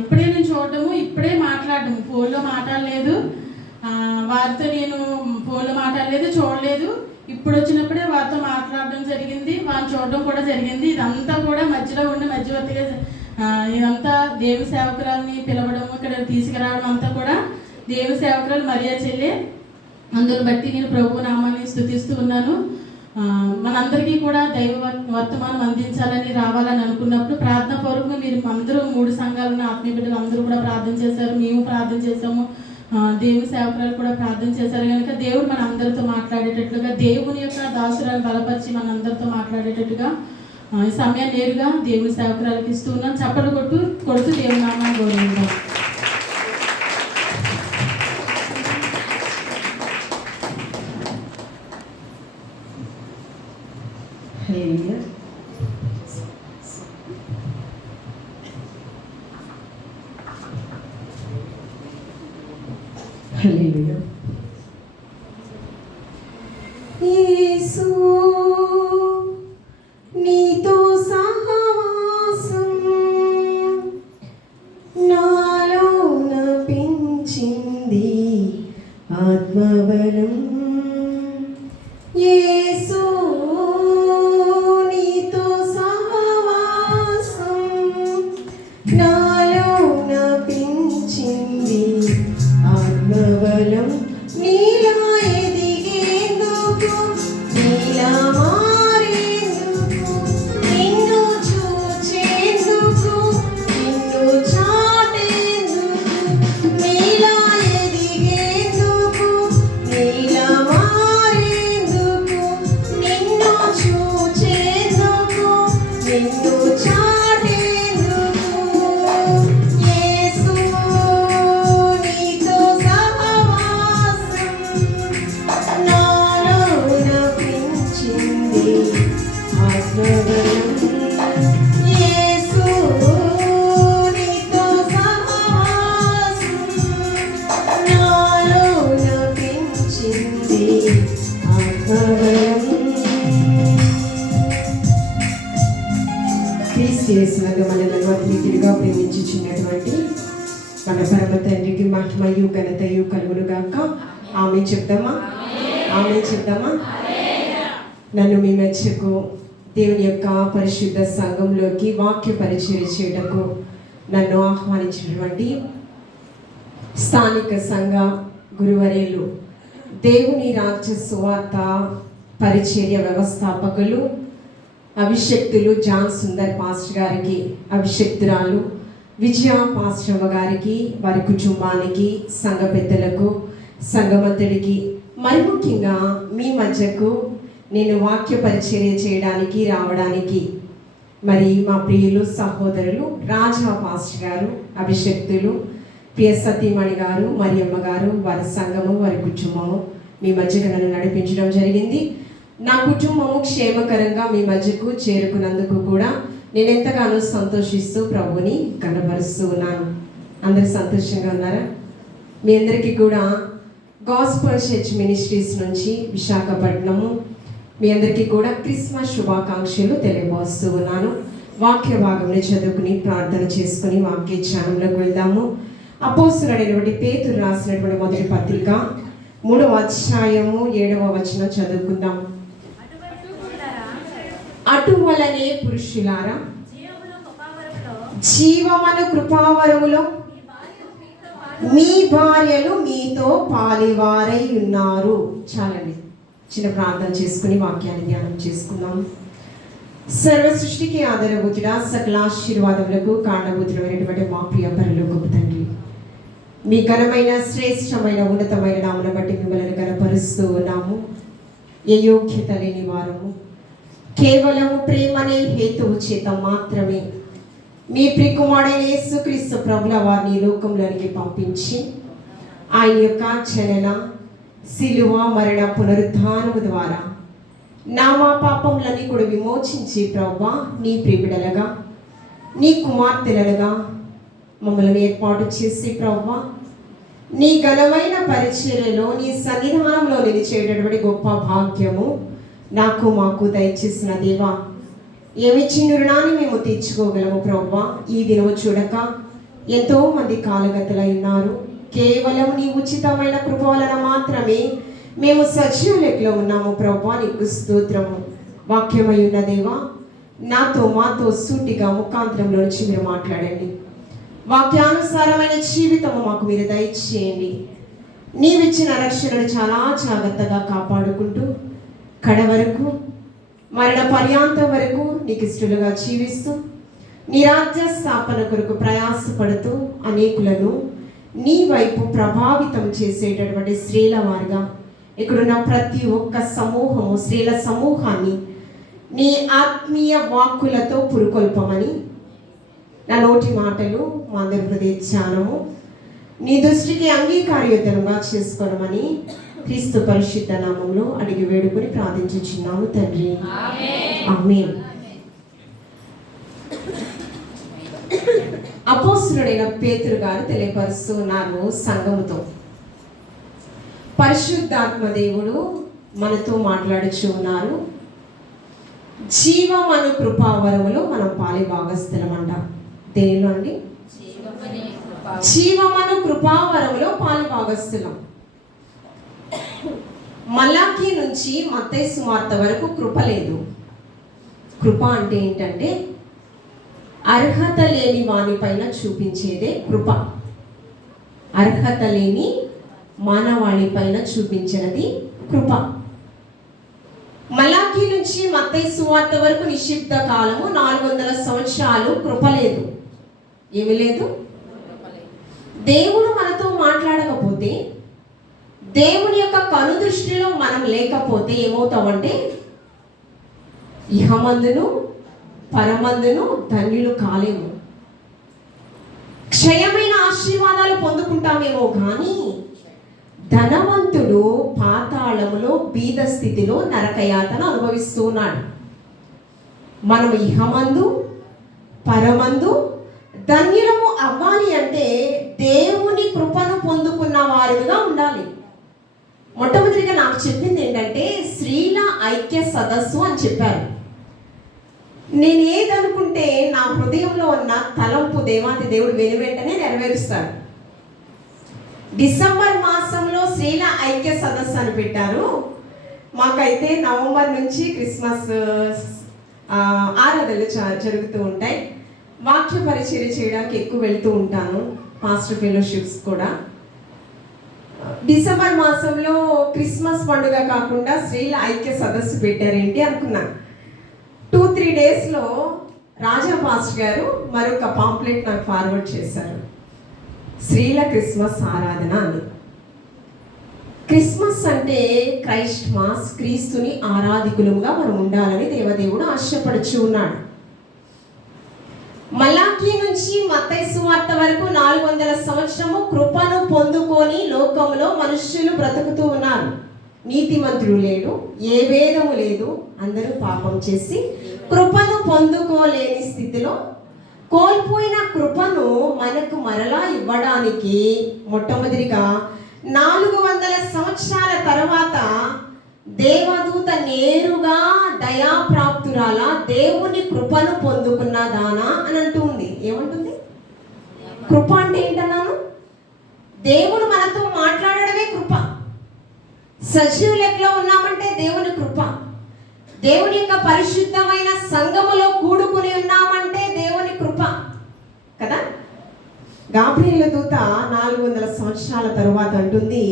ఇప్పుడే నేను చూడటము, ఇప్పుడే మాట్లాడటము, ఫోన్లో మాట్లాడలేదు, వారితో నేను ఫోన్లో మాట్లాడలేదు, చూడలేదు. ఇప్పుడు వచ్చినప్పుడే వారితో మాట్లాడడం జరిగింది, వారిని చూడడం కూడా జరిగింది. ఇదంతా కూడా మధ్యలో ఉండి మధ్యవర్తిగా ఇదంతా దేవుని సేవకురాలని పిలవడం, ఇక్కడ తీసుకురావడం అంతా కూడా దేవుని సేవకురాలు మరియా చెల్లి. అందుని బట్టి నేను ప్రభు నామాన్ని స్తుతిస్తూ ఉన్నాను. మనందరికీ కూడా దైవ వర్తమానం అందించాలని రావాలని అనుకున్నప్పుడు ప్రార్థన పూర్వకంగా మీరు అందరూ 3 సంఘాలను ఆత్మీయ బిడ్డలు అందరూ కూడా ప్రార్థన చేశారు, మేము ప్రార్థన చేశాము, దేవుని సేవకురాలు కూడా ప్రార్థన చేశారు. కనుక దేవుడు మన అందరితో మాట్లాడేటట్లుగా, దేవుని యొక్క దాసురాలు బలపరిచి మన అందరితో మాట్లాడేటట్టుగా ఈ సమయాన్ని నేరుగా దేవుని సేవకురాలకి ఇస్తూ ఉన్నాం. చప్పట్లు కొడుతూ దేవుని నామాన్ని గౌరవిద్దాం. హల్లెలూయా. యేసు నీతో సహవాసం నాలోన పెంచింది ఆత్మబలం. యేసు నీతో సహవాసం నాలోన పెంచింది ఆత్మబలం. నీలా ఎదిగేందుకు, నీలా మారేందుకు, నిన్ను చూచేందుకు, నిన్ను చాటేందుకు, నీలా ఎదిగేందుకు, నీలా మారేందుకు, నిన్ను చూచేందుకు, నిన్ను చాటేందుకు. యేసు నీతో సహవాసం నాలోన పెంచింది ఆత్మబలం. యేసు నీతో సహవాసం నాలోన పెంచింది ఆత్మబలం. క్రీస్తు యేసునందు మనలను అతిథిగా ప్రేమించుచున్నటువంటి మన పరమ తండ్రికి మహిమయు ఘనతయు కలుగును గాక. ఆమె చెప్దామా? ఆమె చెప్దామా? నన్ను మీ మెచ్చకు దేవుని యొక్క పరిశుద్ధ సంఘంలోకి వాక్య పరిచర్య చేయటకు నన్ను ఆహ్వానించినటువంటి స్థానిక సంఘ గురువరేలు, దేవుని రాజ్య సువార్త పరిచర్య వ్యవస్థాపకులు, అభిషక్తులు జాన్ సుందర్ పాస్టర్ గారికి, అభిషక్తురాలు విజయ పాస్టర్ గారికి, వారి కుటుంబానికి, సంఘ పెద్దలకు, సంఘమంతుడికి, మరి ముఖ్యంగా మీ మధ్యకు నేను వాక్య పరిచర్య చేయడానికి రావడానికి మరి మా ప్రియులు సహోదరులు రాజా పాస్టర్ గారు, అభిషక్తులు, ప్రియ సతీమణి గారు, మరియమ్మ గారు, వారి సంఘము, వారి కుటుంబము మీ మధ్యకు నన్ను నడిపించడం జరిగింది. నా కుటుంబము క్షేమకరంగా మీ మధ్యకు చేరుకున్నందుకు కూడా నేను ఎంతగానో సంతోషిస్తూ ప్రభుని కనబరుస్తూ ఉన్నాను. అందరు సంతోషంగా ఉన్నారా? మీ అందరికీ కూడా గాస్పల్ చర్చ్ మినిస్ట్రీస్ నుంచి విశాఖపట్నము మీ అందరికీ కూడా క్రిస్మస్ శుభాకాంక్షలు తెలియపరుస్తూ ఉన్నాను. వాక్య భాగంలో చదువుకుని ప్రార్థన చేసుకుని వాక్య ధ్యానంలోకి వెళ్దాము. అపోస్తలుడైనటువంటి పేతురు రాసినటువంటి మొదటి పత్రిక 3వ అధ్యాయము 7వ వచనం చదువుకుందాం. అటువలనే పురుషులారా, జీవమను కృపావరములో మీ భార్యలు మీతో పాలివారై ఉన్నారు. చాలండి, చిన్న ప్రార్థన చేసుకుని వాక్యాన్ని ధ్యానం చేసుకుందాం. సర్వ సృష్టికి ఆధారభూతుడా, సకల ఆశీర్వాదములకు కారణభూతుడైనటువంటి మా ప్రియ పరలోకపు తండ్రి, మీ ఘనమైన శ్రేష్టమైన ఉన్నతమైన నామమును బట్టి మిమ్మల్ని కనపరుస్తూ ఉన్నాము. ఏ యోగ్యత లేని వారము, కేవలము ప్రేమనే హేతువు చేత మాత్రమే మీ ప్రియకుమారుడైన యేసుక్రీస్తు ప్రభుల వారిని లోకంలోనికి పంపించి ఆయన యొక్క జనన, శిలువ, మరణ, పునరుద్ధానము ద్వారా మా పాపములన్నీ కూడా విమోచించి ప్రభువా నీ ప్రియబిడలుగా, నీ కుమార్తెలుగా మమ్మల్ని ఏర్పాటు చేసి ప్రభువా నీ ఘనమైన పరిచర్యలో నీ సన్నిధానంలో నిలిచేటటువంటి గొప్ప భాగ్యము నాకు మాకు దయచేసిన దేవా, ఏమి చిన్న రుణాన్ని మేము తీర్చుకోగలము ప్రభువా. ఈ దినము చూడక ఎంతో మంది కాలగతులై ఉన్నారు. కేవలం నీ ఉచితమైన కృప వలన మాత్రమే మేము సజీవ లెక్కలో ఉన్నాము ప్రభువా. నీకు స్తోత్రము. వాక్యమై ఉన్న దేవా, మాతో సూటిగా ముఖాంతరంలో నుంచి మీరు మాట్లాడండి. వాక్యానుసారమైన జీవితము మాకు మీరు దయచేయండి. నీవిచ్చిన రక్షణను చాలా జాగ్రత్తగా కాపాడుకుంటూ కడ వరకు, మరణ పర్యాంతం వరకు నీకు ఇష్టలుగా జీవిస్తూ నీ రాజ్య స్థాపన కొరకు ప్రయాసపడుతూ అనేకులను నీ వైపు ప్రభావితం చేసేటటువంటి స్త్రీల వారుగా ఇక్కడున్న ప్రతి ఒక్క సమూహము, స్త్రీల సమూహాన్ని నీ ఆత్మీయ వాక్కులతో పురుకొల్పమని, నా నోటి మాటలు, మా అందరి హృదయ ధ్యానము నీ దృష్టికి అంగీకార్యోత్తరంగా చేసుకోవడమని క్రీస్తు పరిశుద్ధ నామంలో అడిగి వేడుకొని ప్రార్థించుచున్నాము తండ్రి. ఆమేన్. అపోస్తలుడైన పేతురు గారు తెలియపరుస్తున్నారు సంఘముతో. పరిశుద్ధాత్మ దేవుడు మనతో మాట్లాడుచు ఉన్నారు. జీవమను కృపావరములో మనం పాలి భాగస్థలమంట. దేనిలో అండి? జీవమను కృపావరములో పాలి భాగస్థలం. మలాకీ నుంచి మత్తయి సువార్త వరకు కృప లేదు. కృప అంటే ఏంటంటే అర్హత లేని వానిపైన చూపించేదే కృప. అర్హత లేని మానవాళి పైన చూపించినది కృప. మలాకీ నుంచి మత్తయి సువార్త వరకు నిశ్శబ్ద కాలము 400 సంవత్సరాలు కృప లేదు. ఏమి లేదు? దేవుడు మనతో మాట్లాడకపోతే, దేవుని యొక్క కనుదృష్టిలో మనం లేకపోతే ఏమవుతామంటే ఇహమందును పరమందును ధన్యులు కాలేము. క్షయమైన ఆశీర్వాదాలు పొందుకుంటామేమో కానీ ధనవంతుడు పాతాళములో బీద స్థితిలో నరకయాతన అనుభవిస్తూ ఉన్నాడు. మనం ఇహమందు పరమందు ధన్యులము అవ్వాలి అంటే దేవుని కృపను పొందుకున్న వారిగా ఉండాలి. మొట్టమొదటిగా నాకు చెప్పింది ఏంటంటే స్త్రీల ఐక్య సదస్సు అని చెప్పారు. నేను ఏదనుకుంటే నా హృదయంలో ఉన్న తలంపు దేవాది దేవుడు వెనువెంటనే నెరవేరుస్తాడు. డిసెంబర్ మాసంలో స్త్రీల ఐక్య సదస్సు అని పెట్టారు. మాకైతే నవంబర్ నుంచి క్రిస్మస్ ఆరాధనలు జరుగుతూ ఉంటాయి. వాక్య పరిచర్య చేయడానికి ఎక్కువ వెళ్తూ ఉంటాను. పాస్టర్ ఫెలోషిప్స్ కూడా. డిసెంబర్ మాసంలో క్రిస్మస్ పండుగ కాకుండా స్త్రీల ఐక్య సదస్సు పెట్టారేంటి అనుకున్నాను. 2-3 డేస్లో రాజా పాస్టర్ గారు మరొక పాంప్లెట్ నాకు ఫార్వర్డ్ చేశారు. స్త్రీల క్రిస్మస్ ఆరాధన అని. క్రిస్మస్ అంటే క్రైస్ట్ మాస్, క్రీస్తుని ఆరాధికులుగా మనం ఉండాలని దేవదేవుడు ఆశపడుచు ఉన్నాడు. మలాకీ నుంచి మత్తయి సువార్త వరకు 400 సంవత్సరము కృపను పొందుకొని లోకంలో మనుష్యులు బ్రతుకుతూ ఉన్నారు. నీతిమంతుడు లేడు, ఏ భేదము లేదు, అందరూ పాపం చేసి కృపను పొందుకోలేని స్థితిలో కోల్పోయిన కృపను మనకు మరలా ఇవ్వడానికి మొట్టమొదటిగా 400 సంవత్సరాల తర్వాత దేవదూత నేరుగా దయాప్రాప్తురాల దేవుని కృపను పొందుకున్న దానా అని అంటుంది. ఏమంటుంది? కృప అంటే ఏంటన్నాను? దేవుడు మనతో మాట్లాడడమే కృప. సజీవ లెక్కలో ఉన్నామంటే దేవుని కృప. దేవుని యొక్క పరిశుద్ధమైన సంఘములో కూడుకుని ఉన్నామంటే దేవుని కృప కదా. గాబ్రియేలు దూత 400 సంవత్సరాల తరువాత అంటుంది,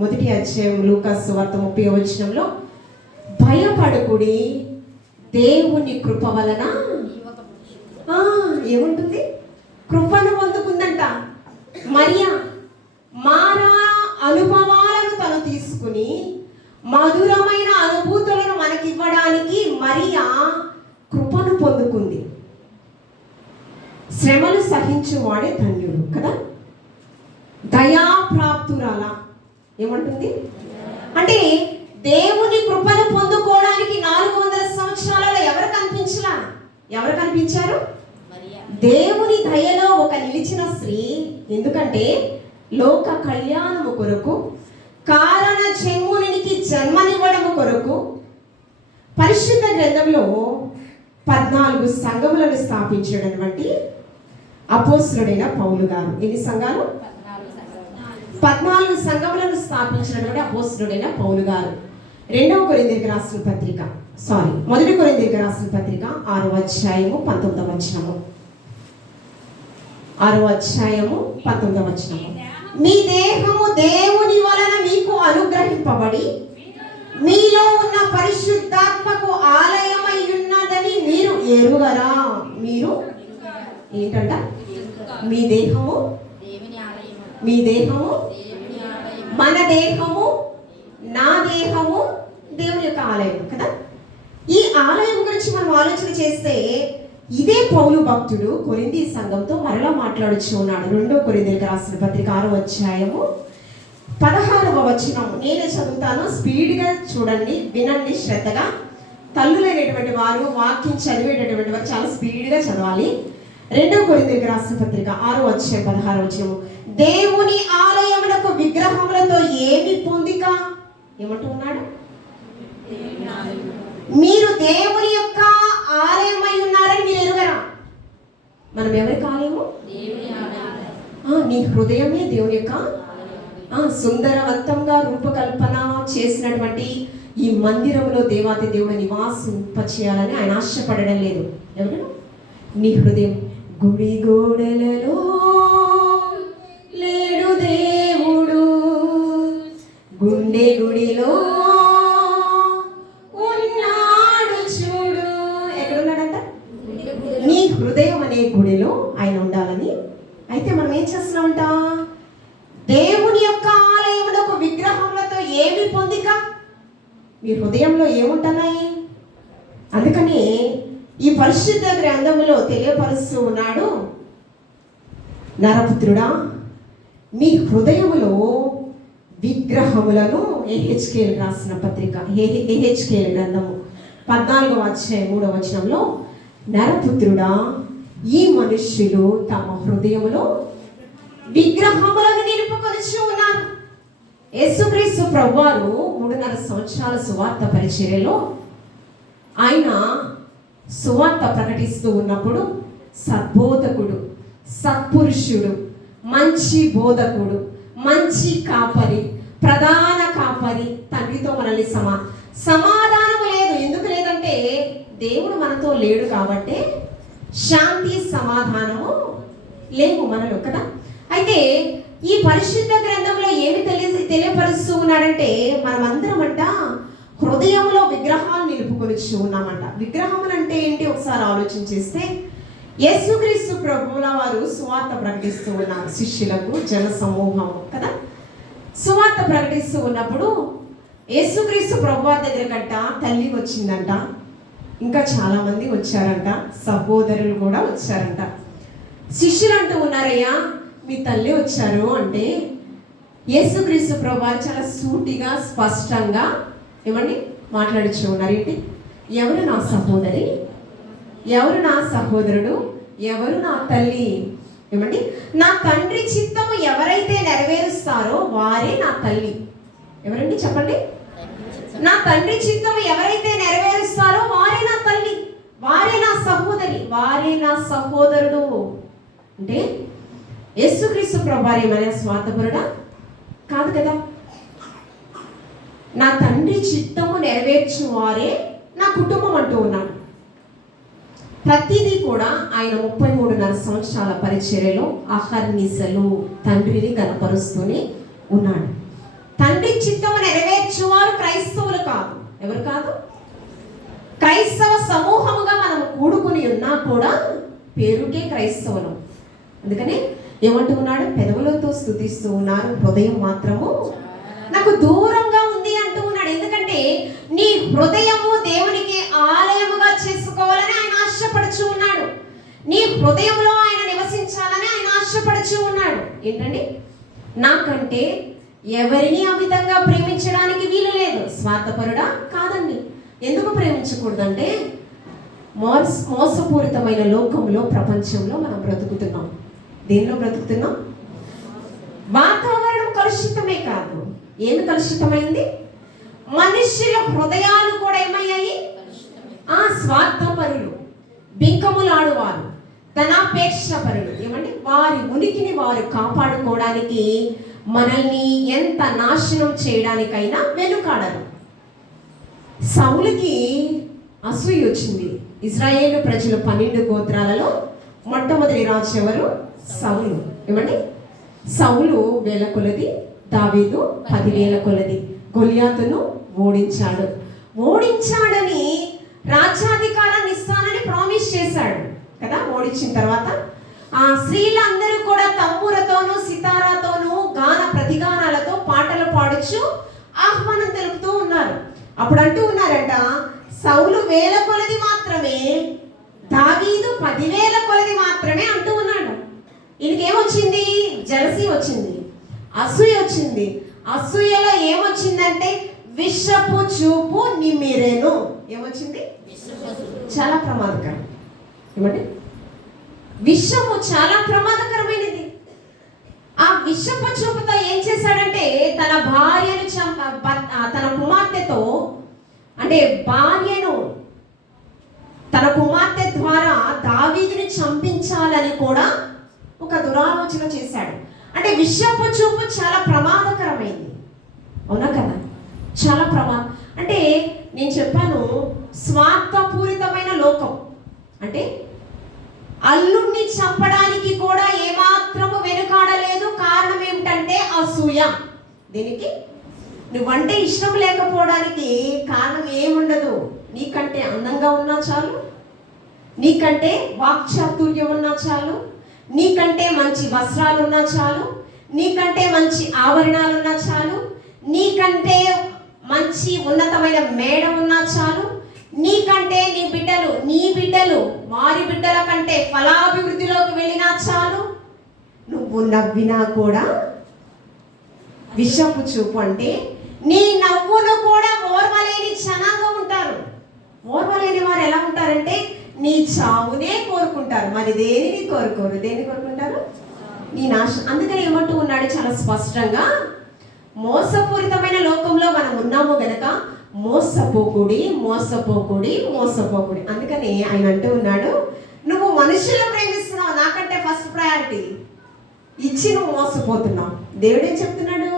మొదటి అధ్యాయం లూకాసు సువార్త 30వ వచనంలో, భయపడకుడి దేవుని కృప వలన ఏముంటుంది? కృపను పొందుకుందంట. మరియా మారా అనుభవాలను తను తీసుకుని మధురమైన అనుభూతులను మనకివ్వడానికి మరియా కృపను పొందుకుంది. శ్రమలు సహించువాడే ధన్యుడు కదా. దయాప్రాప్తురాల ఏమంటుంది అంటే దేవుని కృపను పొందుకోవడానికి 400 సంవత్సరాలలో ఎవరు కనిపించలా? ఎవరు కనిపించారు? దేవుని దయలో ఒక నిలిచిన స్త్రీ. ఎందుకంటే లోక కళ్యాణము కొరకు, కారణ జన్మునికి జన్మనివ్వడము కొరకు పరిశుద్ధ గ్రంథంలో 14 సంఘములను స్థాపించడం వంటి అపోస్తలుడైన పౌలు గారు. ఎన్ని సంఘాలు? 14 సంఘములను స్థాపించినటువంటి అపోస్తలుడైన పౌలు గారు. 1 కొరింథీయులకు రాసిన పత్రిక 6వ అధ్యాయము 19వ వచనము. 6వ అధ్యాయము 19వ వచనము. మీ దేహము దేవుని వలన మీకు అనుగ్రహింపబడి మీలో ఉన్న పరిశుద్ధాత్మకు ఆలయమై ఉన్నదని మీరు ఎరుగరా? మీరు ఏంటంట? మీ దేహము మన దేహము, నా దేహము దేవుని యొక్క ఆలయం కదా. ఈ ఆలయం గురించి మనం ఆలోచన చేస్తే ఇదే పౌలు భక్తుడు కొరింథీ సంఘంతో మరలా మాట్లాడుచు ఉన్నాడు. 2 కొరింథీయులకు రాసిన పత్రిక 6వ అధ్యాయము 16వ వచనం. నేనే చదువుతాను, స్పీడ్గా చూడండి, వినండి శ్రద్ధగా. తల్లులైనటువంటి వారు, వాక్యం చదివేటటువంటి వారు చాలా స్పీడ్గా చదవాలి. 2 కొరింథీయులకు రాసిన పత్రిక 6వ అధ్యాయం 16వ వచనం. దేవుని ఆలయమునకు విగ్రహములతో ఏమి పొందిక? ఏమంటూ ఉన్నాడు? మీరు దేవుని యొక్క ఆలయమై ఉన్నారని మీరు ఎరుగరా? మనం ఎవరికి ఆలయము? నీ హృదయమే దేవుని యొక్క సుందరవంతంగా రూపకల్పన చేసినటువంటి ఈ మందిరంలో దేవాది దేవుడు నివాసింపచేయాలని ఆయన ఆశపడడం లేదు. ఎవరు? నీ హృదయం. గుడి గోడలలో లేడు దేవుడు, గుండె గుడిలో ఉన్నాడు చూడు. ఎక్కడున్నాడంట? నీ హృదయం అనే గుడిలో ఆయన ఉండాలని. అయితే మనం ఏం చేస్తున్నామంట? దేవుని యొక్క ఆలయమునకు విగ్రహములతో ఏమి పొందిక? మీ హృదయంలో ఏముంటున్నాయి? అందుకని ఈ పరిశుద్ధ గ్రంథములో తెలియపరుస్తూ ఉన్నాడు, నరపుత్రుడా, మీ హృదయములో విగ్రహములను, ఎహెచ్కేలు రాసిన పత్రిక, ఎహెచ్కేలు గ్రంథము 14వ అధ్యాయం 3వ వచనంలో, నరపుత్రుడా, ఈ మనుష్యులు తమ హృదయములో విగ్రహములను నిలుపుకొనిచు ఉన్నారు. యేసుక్రీస్తు ప్రభువారు 3.5 సంవత్సరాల సువార్త పరిచర్యలో ఆయన సువార్త ప్రకటిస్తూ ఉన్నప్పుడు సద్బోధకుడు, సత్పురుషుడు, మంచి బోధకుడు, మంచి కాపరి, ప్రధాన కాపరి, తండ్రితో మనల్ని సమాధానం లేదు. ఎందుకు లేదంటే దేవుడు మనతో లేడు కాబట్టి శాంతి సమాధానము లేవు మనలో కదా. అయితే ఈ పరిశుద్ధ గ్రంథంలో ఏమి తెలియపరుస్తూ ఉన్నాడంటే, మనమందరం అంట హృదయంలో విగ్రహాలు నిలుపుకొని ఉన్నామంట. విగ్రహములు అంటే ఏంటి ఒకసారి ఆలోచన చేస్తే, యేసుక్రీస్తు ప్రభువుల వారు సువార్త ప్రకటిస్తూ ఉన్నారు శిష్యులకు, జన సమూహం కదా. సువార్త ప్రకటిస్తూ ఉన్నప్పుడు యేసుక్రీస్తు ప్రభువారి దగ్గరకంట తల్లి వచ్చిందంట, ఇంకా చాలా మంది వచ్చారంట, సహోదరులు కూడా వచ్చారంట. శిష్యులు అంటూ ఉన్నారయ్యా, మీ తల్లి వచ్చారు అంటే యేసుక్రీస్తు ప్రభువారు చాలా సూటిగా స్పష్టంగా ఏమండి మాట్లాడుచు ఉన్నారు. ఏంటి? ఎవరు నా సహోదరి, ఎవరు నా సహోదరుడు, ఎవరు నా తల్లి? ఏమండి? నా తండ్రి చిత్తము ఎవరైతే నెరవేరుస్తారో వారే నా తల్లి. ఎవరండి చెప్పండి? నా తండ్రి చిత్తము ఎవరైతే నెరవేరుస్తారో వారే నా తల్లి, వారే నా సహోదరి, వారే నా సహోదరుడు. అంటే యేసుక్రీస్తు ప్రభువారు ఏమైనా స్వార్థపరుడా? కాదు కదా. నా తండ్రి చిత్తము నెరవేర్చు వారే నా కుటుంబం అంటూ ఉన్నాడు. ప్రతిదీ కూడా ఆయన 33.5 సంవత్సరాల పరిచర్యలో అహర్నిశలు తండ్రిని గణపరుస్తూనే ఉన్నాడు. తండ్రి చిత్తము నెరవేర్చువారు క్రైస్తవులు కాదు. ఎవరు కాదు? క్రైస్తవ సమూహముగా మనం కూడుకుని ఉన్నా కూడా పేరుకే క్రైస్తవులు. అందుకని ఏమంటూ ఉన్నాడు? పెదవులతో స్తుతిస్తూ ఉన్నారు, హృదయం మాత్రము నాకు దూరంగా ఉంది అంటూ ఉన్నాడు. ఎందుకంటే నీ హృదయము దేవునికి ఆలయముగా చేసుకోవాలని ఆయన ఆశపడుచు ఉన్నాడు. నీ హృదయంలో ఆయన నివసించాలని ఆయన ఆశపడుచు ఉన్నాడు. ఏంటండి? నాకంటే ఎవరిని అమితంగా ప్రేమించడానికి వీలు లేదు. స్వార్థపరుడా? కాదండి. ఎందుకు ప్రేమించకూడదంటే మోసపూరితమైన లోకంలో, ప్రపంచంలో మనం బ్రతుకుతున్నాం. దేనిలో బ్రతుకుతున్నాం? వాతావరణం కలుషితమే కాదు, ఏమి కలుషితమైంది? మనుష్యుల హృదయాలు కూడా ఏమయ్యాయి? స్వార్థపరులు, బింకములాడువారు, ధనాపేక్షపరులు. ఏమంటే వారి ఉనికిని వారు కాపాడుకోవడానికి మనల్ని ఎంత నాశనం చేయడానికైనా వెనుకాడరు. సౌలుకి అసూయ వచ్చింది. ఇజ్రాయేలు ప్రజలు 12 గోత్రాలలో మొట్టమొదటి రాజు ఎవరు? సౌలు. ఏమండి సౌలు 1000 కొలది, దావీదు 10,000 కొలది గొలియాతును ఓడించాడని రాజ్యాధికారాన్ని ఇస్తానని ప్రామిస్ చేశాడు కదా. ఓడించిన తర్వాత ఆ స్త్రీలందరూ కూడా తంబూరతోనూ సితారాతోనూ గాన ప్రతిగానాలతో పాటలు పాడుచు ఆహ్వానం తెలుపుతూ ఉన్నారు. అప్పుడు అంటూ ఉన్నారంట, సౌలు 1000 కొలది మాత్రమే, దావీదు 10,000 కొలది మాత్రమే అంటూ ఉన్నాడు. ఈయనకేమొచ్చింది? జలసీ వచ్చింది, అసూయ వచ్చింది. అసూయలో ఏమొచ్చిందంటే విషపు చూపు నిమిరెను. ఏమొచ్చింది? చాలా ప్రమాదకరం. ఏమంటే విషము చాలా ప్రమాదకరమైనది. ఆ విషపు చూపుతో ఏం చేశాడంటే తన భార్యను తన కుమార్తెతో, అంటే భార్యను తన కుమార్తె ద్వారా దావీదుని చంపించాలని కూడా ఒక దురాలోచన చేశాడు. అంటే విషపు చూపు చాలా ప్రమాదకరమైంది. అవునా కదా? చాలా అంటే నేను చెప్పాను, స్వార్థపూరితమైన లోకం. అంటే అల్లుణ్ణి చంపడానికి కూడా ఏమాత్రము వెనుకాడలేదు. కారణం ఏమిటంటే అసూయ. దీనికి నువ్వంటే ఇష్టం లేకపోవడానికి కారణం ఏముండదు. నీకంటే అందంగా ఉన్నా చాలు, నీకంటే వాక్చాతుర్యం ఉన్నా చాలు, నీకంటే మంచి వస్త్రాలు ఉన్నా చాలు, నీకంటే మంచి ఆభరణాలు ఉన్నా చాలు, నీకంటే మంచి ఉన్నతమైన మేడ ఉన్నా చాలు, నీకంటే నీ బిడ్డలు వారి బిడ్డల కంటే ఫలాభివృద్ధిలోకి వెళ్ళినా చాలు, నువ్వు నవ్వినా కూడా విషపు చూపు. అంటే నీ నవ్వును కూడా ఓర్వలేని జనాంగం ఉంటారు. ఓర్వలేని వారు ఎలా ఉంటారంటే నీ చావునే కోరుకుంటారు, మరి దేనిని కోరుకోరు. దేన్ని కోరుకుంటారు? నీ నాశనం. అందుకని ఏమంటూ ఉన్నాడు చాలా స్పష్టంగా, మోసపూరితమైన లోకంలో మనం ఉన్నాము గనక మోసపోకుడి. అందుకని ఆయన అంటూ ఉన్నాడు, నువ్వు మనుషులను ప్రేమిస్తున్నావు, నాకంటే ఫస్ట్ ప్రయారిటీ ఇచ్చి నువ్వు మోసపోతున్నావు. దేవుడు ఏం చెప్తున్నాడు?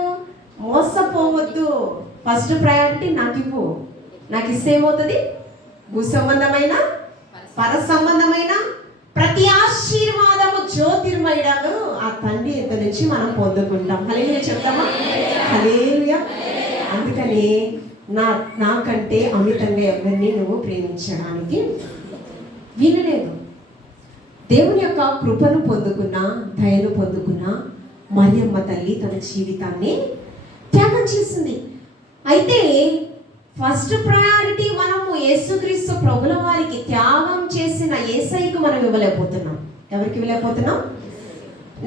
మోసపోవద్దు, ఫస్ట్ ప్రయారిటీ నాకు ఇవ్వు. నాకు ఇస్తే ఏమవుతుంది? భూ సంబంధమైన పర సంబంధమైన ప్రతి ఆశీర్వాదము జ్యోతిర్మయుడు ఆ తండ్రి ఇంత నుంచి మనం పొందుకుంటాం. హల్లెలూయా చెప్తామా? హల్లెలూయా. అందుకని నాకంటే అమితంగా ఎవరిని నువ్వు ప్రేమించడానికి వీలులేదు. దేవుని యొక్క కృపను పొందుకున్న, దయను పొందుకున్న మరియమ్మ తల్లి తన జీవితాన్ని త్యాగం చేసింది. అయితే ఫస్ట్ ప్రయారిటీ మనము యేసుక్రీస్తు ప్రభుల వారికి త్యాగం చేసిన యేసయ్యకు మనం ఇవ్వలేకపోతున్నాం. ఎవరికి ఇవ్వలేకపోతున్నాం?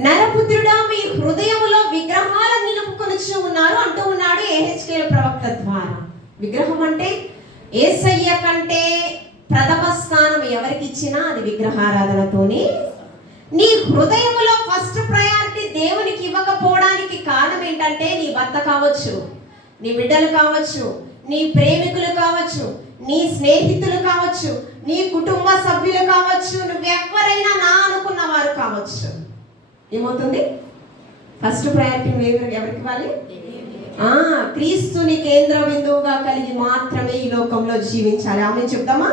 నరపుత్రుడా, మీ హృదయములో విగ్రహాలను నిలుపుకొనిచ్చు ఉన్నారు అంటూ ఉన్నాడు యెహెజ్కేలు ప్రవక్త ద్వారా. విగ్రహం అంటే యేసయ్య కంటే ప్రథమ స్థానం ఎవరికి ఇచ్చినా అది విగ్రహారాధనతోనే. నీ హృదయములో ఫస్ట్ ప్రయారిటీ దేవునికి ఇవ్వకపోవడానికి కారణం ఏంటంటే నీ భర్త కావచ్చు, నీ బిడ్డలు కావచ్చు, నీ ప్రేమికులు కావచ్చు, నీ స్నేహితులు కావచ్చు, నీ కుటుంబ సభ్యులు కావచ్చు, నువ్వెవరైనా నా అనుకున్న వారు కావచ్చు. ఏమవుతుంది? ఫస్ట్ ప్రయారిటీ ఎవరికి ఇవ్వాలి? క్రీస్తుని కేంద్ర బిందువుగా కలిగి మాత్రమే ఈ లోకంలో జీవించాలి. ఆమె చెప్తామా?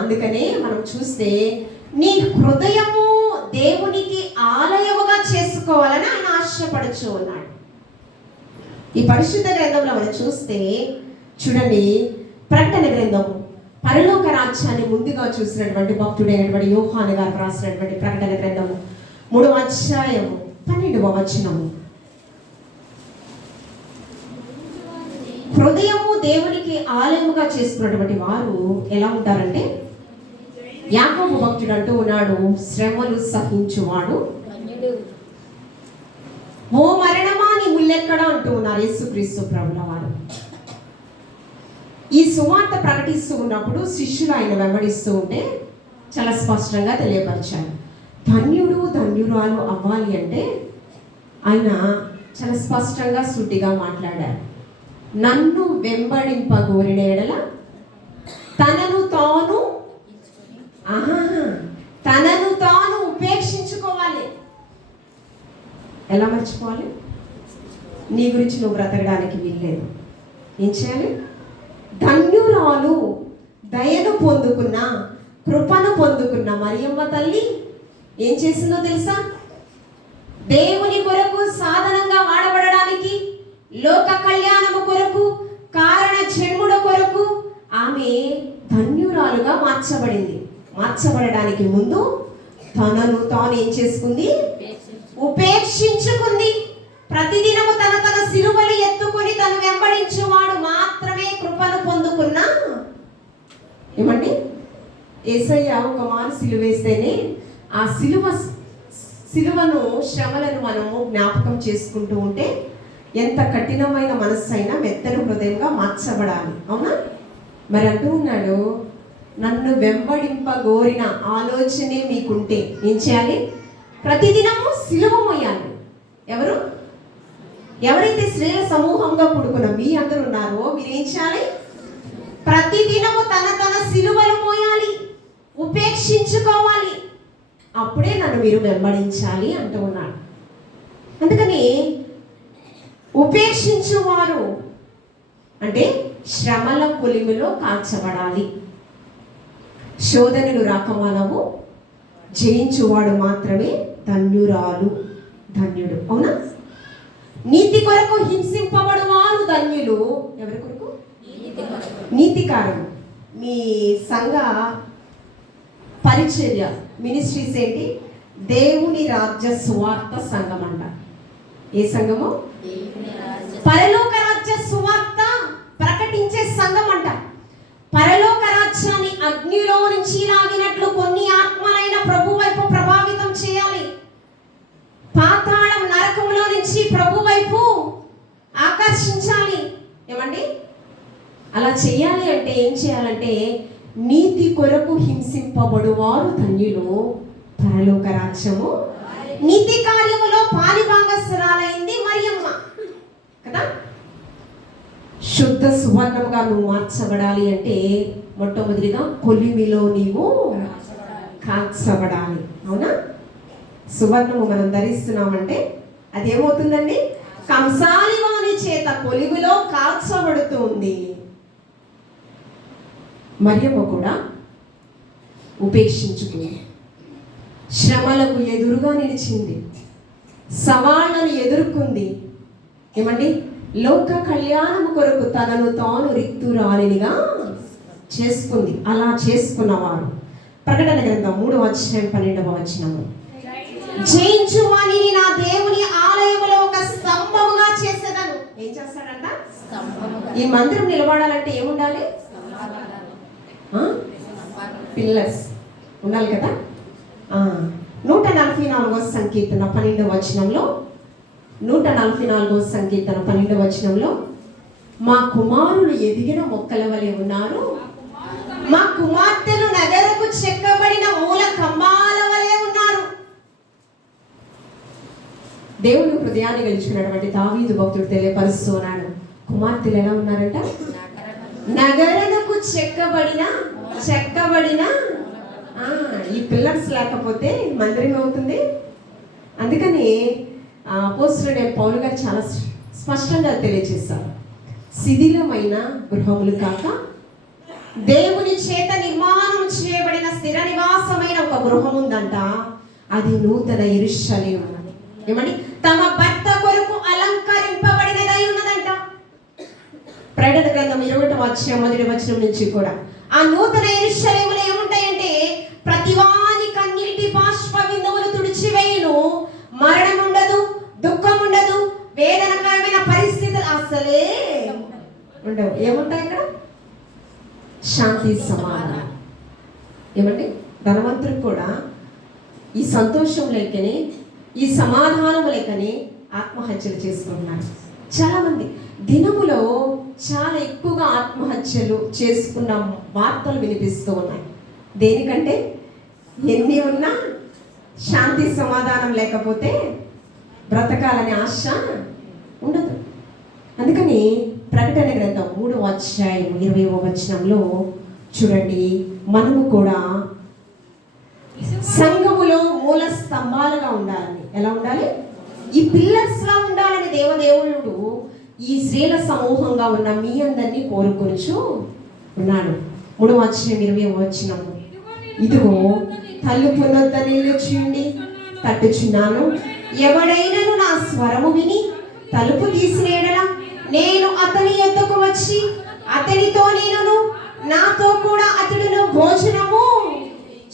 అందుకనే మనం చూస్తే నీ హృదయము దేవునికి ఆలయముగా చేసుకోవాలని ఆయన ఆశపడుచు ఉన్నాడు. ఈ పరిశుద్ధ గ్రంథంలో మనం చూస్తే చూడండి, ప్రకటన గ్రంథము పరలోక రాజ్యాన్ని ముందుగా చూసినటువంటి భక్తుడైనటువంటి యోహాను గారు రాసినటువంటి ప్రకటన గ్రంథము 3వ అధ్యాయము 12వ వచనము. హృదయము దేవునికి ఆలయముగా చేసుకున్నటువంటి వారు ఎలా ఉంటారంటే, యాకోబు భక్తుడు అంటూ ఉన్నాడు, శ్రమలు సహించువాడు ఓ మరణమా నీ ముల్లెక్కడ అంటూ ఉన్నారు యేసుక్రీస్తు ప్రభుల వారు. ఈ సువార్త ప్రకటిస్తూ ఉన్నప్పుడు శిష్యులు ఆయన వెంబడిస్తూ ఉంటే చాలా స్పష్టంగా తెలియపరిచారు. ధన్యుడు ధన్యురాలు అవ్వాలి అంటే ఆయన చాలా స్పష్టంగా సూటిగా మాట్లాడారు. నన్ను వెంబడింపగోరిన ఎడల తనను తాను తనను తాను ఉపేక్షించుకోవాలి. ఎలా మర్చిపోవాలి? నీ గురించి నువ్వు బ్రతకడానికి వీల్లేదు. ఏం చేయాలి? ధన్యురాలు, దయను పొందుకున్న, కృపను పొందుకున్న మరియమ్మ తల్లి ఏం చేసిందో తెలుసా? దేవుని కొరకు సాధనంగా వాడబడడానికి, లోక కళ్యాణము కొరకు, కారణ జన్ముడ కొరకు ఆమె ధన్యురాలుగా మార్చబడింది. మార్చబడడానికి ముందు తనను తాను ఏం చేసుకుంది? ఉపేక్షించుకుంది. ప్రతిదినము తన తన సిలువలు ఎత్తుకొని తను వెంబడించువాడు మాత్రమే కృపను పొందుకున్న. ఏమండి? యేసయ్య ఒక మారు సిలువేస్తేనే ఆ సిలువను శ్రమలను మనము జ్ఞాపకం చేసుకుంటూ ఉంటే ఎంత కఠినమైన మనస్సైనా మెత్తని హృదయంగా మార్చబడాలి. అవునా? మరి అంటూ ఉన్నాడు, నన్ను వెంబడింపగోరిన ఆలోచనే మీకుంటే ఏం చేయాలి? ప్రతిదినము సిలువ మోయాలి. ఎవరైతే స్త్రీల సమూహంగా కూడుకున్న మీ అందరూ ఉన్నారో మీరేం చేయాలి? ప్రతిదినము తన తన సిలువలు మోయాలి, ఉపేక్షించుకోవాలి. అప్పుడే నన్ను మీరు వెంబడించాలి అంటూ ఉన్నాడు. అందుకని ఉపేక్షించువారు అంటే శ్రమల కొలిమిలో కాల్చబడాలి. శోధనలు రాకమానము జయించువాడు మాత్రమే ధన్యురాలు, ధన్యుడు. అవునా? నీతి కొరకు హింసింపబడు వారు ధన్యులు. ఎవరి కొరకు? నీతికారము. మీ సంఘ పరిచర్య మినిస్ట్రీస్ ఏంటి? దేవుని రాజ్య సువార్త సంఘం అంట. ఏ సంఘము? పరలోక రాజ్య సువార్త ప్రకటించే సంఘం అంట. పరలోక రాజ్యాన్ని అగ్నిలో నుంచి లాగినట్లు కొన్ని ఆత్మలైన ప్రభు వైపు ప్రభావితం చేయాలి. పాతాళం నరకంలో నుంచి ప్రభు వైపు ఆకర్షించాలి. ఏమండి? అలా చేయాలి అంటే ఏం చేయాలంటే నీతి కొరకు హింసింపబడువారు ధన్యులు, పరలోక రాజ్యము. నీతి కార్యములో పాలిభాగస్తురాలైంది మరియమ్మ కదా. శుద్ధ సువర్ణముగా నువ్వు మార్చబడాలి అంటే మొట్టమొదటిగా కొలిమిలో నీవు కాల్చబడాలి. అవునా? సువర్ణము మనం ధరిస్తున్నామంటే అది ఏమవుతుందండి? కంసాలి వాని చేత కొలిమిలో కాల్చబడుతుంది. మరియమ్మ కూడా ఉపేక్షించుకుంది, శ్రమలకు ఎదురుగా నిలిచింది, సవాళ్లను ఎదుర్కొంది. ఏమండి? లోక కళ్యాణము కొరకు తనను తాను రిక్తురాలినిగా చేసుకుంది. అలా చేసుకున్నవారు ప్రకటన గ్రంథం 3:12 జయించువాని నా దేవుని ఆలయములో ఒక స్తంభముగా చేసేదను. ఏం చేస్తాడంట? ఈ మందిరం నిలబడాలంటే ఏముండాలి? పిల్లర్స్ ఉండాలి కదా. 144 సంకీర్తన 12 144 సంకీర్తన 12 మా కుమారులు ఎదిగిన మొక్కల వలె ఉన్నారు, మా కుమార్తెలు నగరకు చెక్కబడిన మూల కంబాల వలె ఉన్నారు. దేవుని హృదయాన్ని గెలుచుకున్నటువంటి దావీదు భక్తుడు తెలియపరుస్తున్నాడు. కుమార్తెలు ఎలా ఉన్నారంట? నగరకు చెక్కబడిన ఈ పిల్లర్స్ లేకపోతే మందిరం అవుతుంది. అందుకని అపోస్తలుడైన పౌలు గారు చాలా స్పష్టంగా తెలియజేశారు. శిథిలమైన గృహములు కాక దేవుని చేత నిర్మాణం చేయబడిన స్థిర నివాసమైన ఒక గృహం ఉందంట. అది నూతన యెరూషలేము. ఏమని? తమ భర్త కొరకు అలంకరింపబడినదై ఉన్నదంట. ప్రకటన గ్రంథం 21 నుంచి కూడా ఆ నూతన యెరూషలేములో ఏముంటాయంటే ప్రతివాని కన్నీటి బాష్ప బిందువులు తుడిచివేయును, మరణం ఉండదు, దుఃఖం ఉండదు, వేదనకరమైన పరిస్థితులు అసలే ఉండవు. ఏముంటాయి అక్కడ? శాంతి, సమాధానం. ఏమండి? ధనవంతులు కూడా ఈ సంతోషం లేకనే, ఈ సమాధానం లేకనే ఆత్మహత్యలు చేసుకుంటున్నారు. చాలామంది దినములో చాలా ఎక్కువగా ఆత్మహత్యలు చేసుకున్న వార్తలు వినిపిస్తూ ఉన్నాయి. దేనికంటే ఎన్ని ఉన్నా శాంతి సమాధానం లేకపోతే బ్రతకాలనే ఆశ ఉండదు. అందుకని ప్రకటన గ్రంథం 3:20 చూడండి, మనము కూడా సంఘములో మూల స్తంభాలుగా ఉండాలని. ఎలా ఉండాలి? ఈ పిల్లర్స్ లా ఉండాలని దేవదేవుడు ఈ స్త్రీల సమూహంగా ఉన్న మీ అందరినీ కోరుకొనుచు ఉన్నాడు. 3:20 ఇదిగో తలుపు నొద్ద నిలుచుండి తట్టుచున్నాను. ఎవడైనను నా స్వరము విని తలుపు తీసిన యెడల నేను అతని యొద్దకు వచ్చి అతనితో నేను నాతో కూడా అతడును భోజనము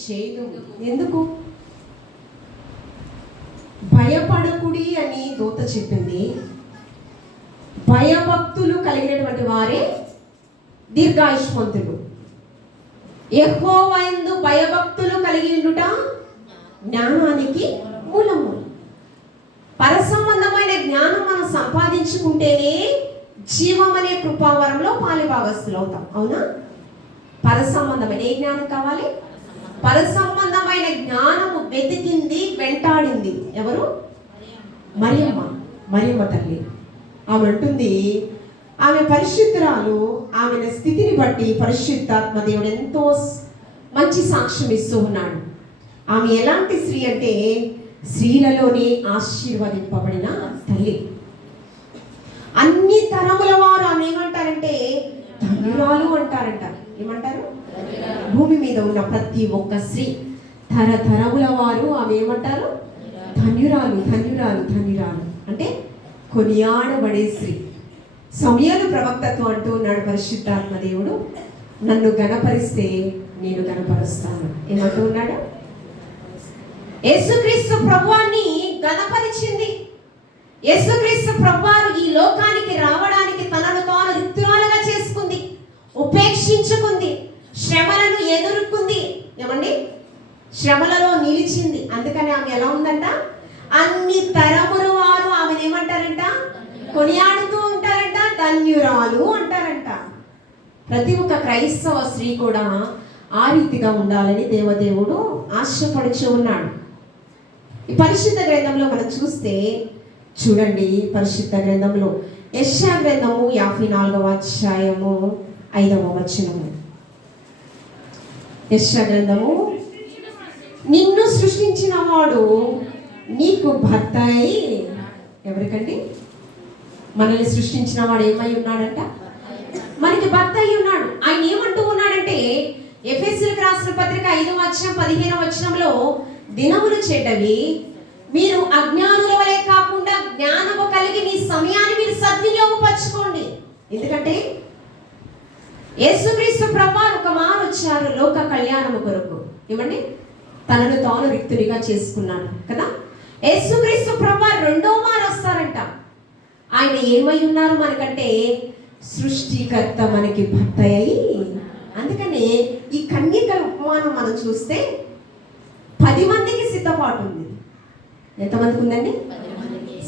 చేయదు. ఎందుకు? భయపడకుడి అని దూత చెప్పింది. భయభక్తులు కలిగినటువంటి వారే దీర్ఘాయుష్మంతులు. యెహోవా యందు భయభక్తులు కలిగి ఉండుట జ్ఞానానికి మూలము. పరసంబంధమైన జ్ఞానం మనం సంపాదించుకుంటేనే జీవం అనే కృపావరంలో పాలిభాగస్తులు అవుతాం. అవునా? పరసంబంధమైన ఏ జ్ఞానం కావాలి? పరసంబంధమైన జ్ఞానము వెతికింది, వెంటాడింది ఎవరు? మరియమ్మ తల్లి. ఆమె అంటుంది, ఆమె పరిశుద్ధురాలు. ఆమె స్థితిని బట్టి పరిశుద్ధాత్మ దేవుడు ఎంతో మంచి సాక్ష్యం ఇస్తూ ఉన్నాడు. ఆమె ఎలాంటి స్త్రీ అంటే స్త్రీలలోనే ఆశీర్వదింపబడిన తల్లి. అన్ని తరముల వారు ఆమె ఏమంటారంటే ధన్యురాలు అంటారంట. ఏమంటారు? భూమి మీద ఉన్న ప్రతి ఒక్క స్త్రీ తరతరముల వారు ఆమె ఏమంటారు? ధన్యురాలు, ధన్యురాలు, ధన్యురాలు అంటే కొనియాడబడే స్త్రీ. సమయాలు ప్రవక్తతో అంటూ ఉన్నాడు పరిశుద్ధాత్మ దేవుడు, నన్ను గణపరిస్తే నేను గణపరుస్తాను. ఏమంటూ ఉన్నాడు? యేసుక్రీస్తు ప్రభువాన్ని గణపరిచింది. యేసుక్రీస్తు ప్రభువారు ఈ లోకానికి రావడానికి తనను తాను రిక్తురాలుగా చేసుకుంది, ఉపేక్షించుకుంది, శ్రమలను ఎదుర్కొంది. ఏమండి? శ్రమలలో నిలిచింది. అందుకని ఆమె ఎలా ఉందంట? అన్ని తరముల వారు ఆమెను ఏమంటారంట? కొనియాడుతూ ఉంటారంట, ధన్యురాలు అంటారంట. ప్రతి ఒక్క క్రైస్తవ స్త్రీ కూడా ఆ రీతిగా ఉండాలని దేవదేవుడు ఆశపడుచు ఉన్నాడు. ఈ పరిశుద్ధ గ్రంథంలో మనం చూస్తే చూడండి, పరిశుద్ధ గ్రంథంలో యెషయా గ్రంథము 54:5. యెషయా గ్రంథము, నిన్ను సృష్టించిన వాడు నీకు భర్త అయి. ఎవరికండి? మనల్ని సృష్టించిన వాడు ఏమై ఉన్నాడంట? మనకి భర్త అయి ఉన్నాడు. ఆయన ఏమంటూ ఉన్నాడంటే ఎఫెసీయులకు రాసిన పత్రిక 5:15 దినములు చెడ్డవి, మీరు అజ్ఞానుల వలె కాకుండా జ్ఞానము కలిగి మీ సమయాన్ని మీరు సద్వినియోగపరచుకోండి. ఎందుకంటే యేసుక్రీస్తు ప్రభువారు ఒక మారు వచ్చారు లోక కళ్యాణము కొరకు. ఏమండి? తనను తాను రిక్తునిగా చేసుకున్నాడు కదా. యేసుక్రీస్తు ప్రభువారు రెండో మారు వస్తారంట. ఆయన ఏమై ఉన్నారు మనకంటే సృష్టికర్త, మనకి భర్త అయి. అందుకనే ఈ కన్యకల ఉపమానం మనం చూస్తే 10 మందికి సిద్ధపాటు ఉంది. ఎంతమందికి ఉందండి?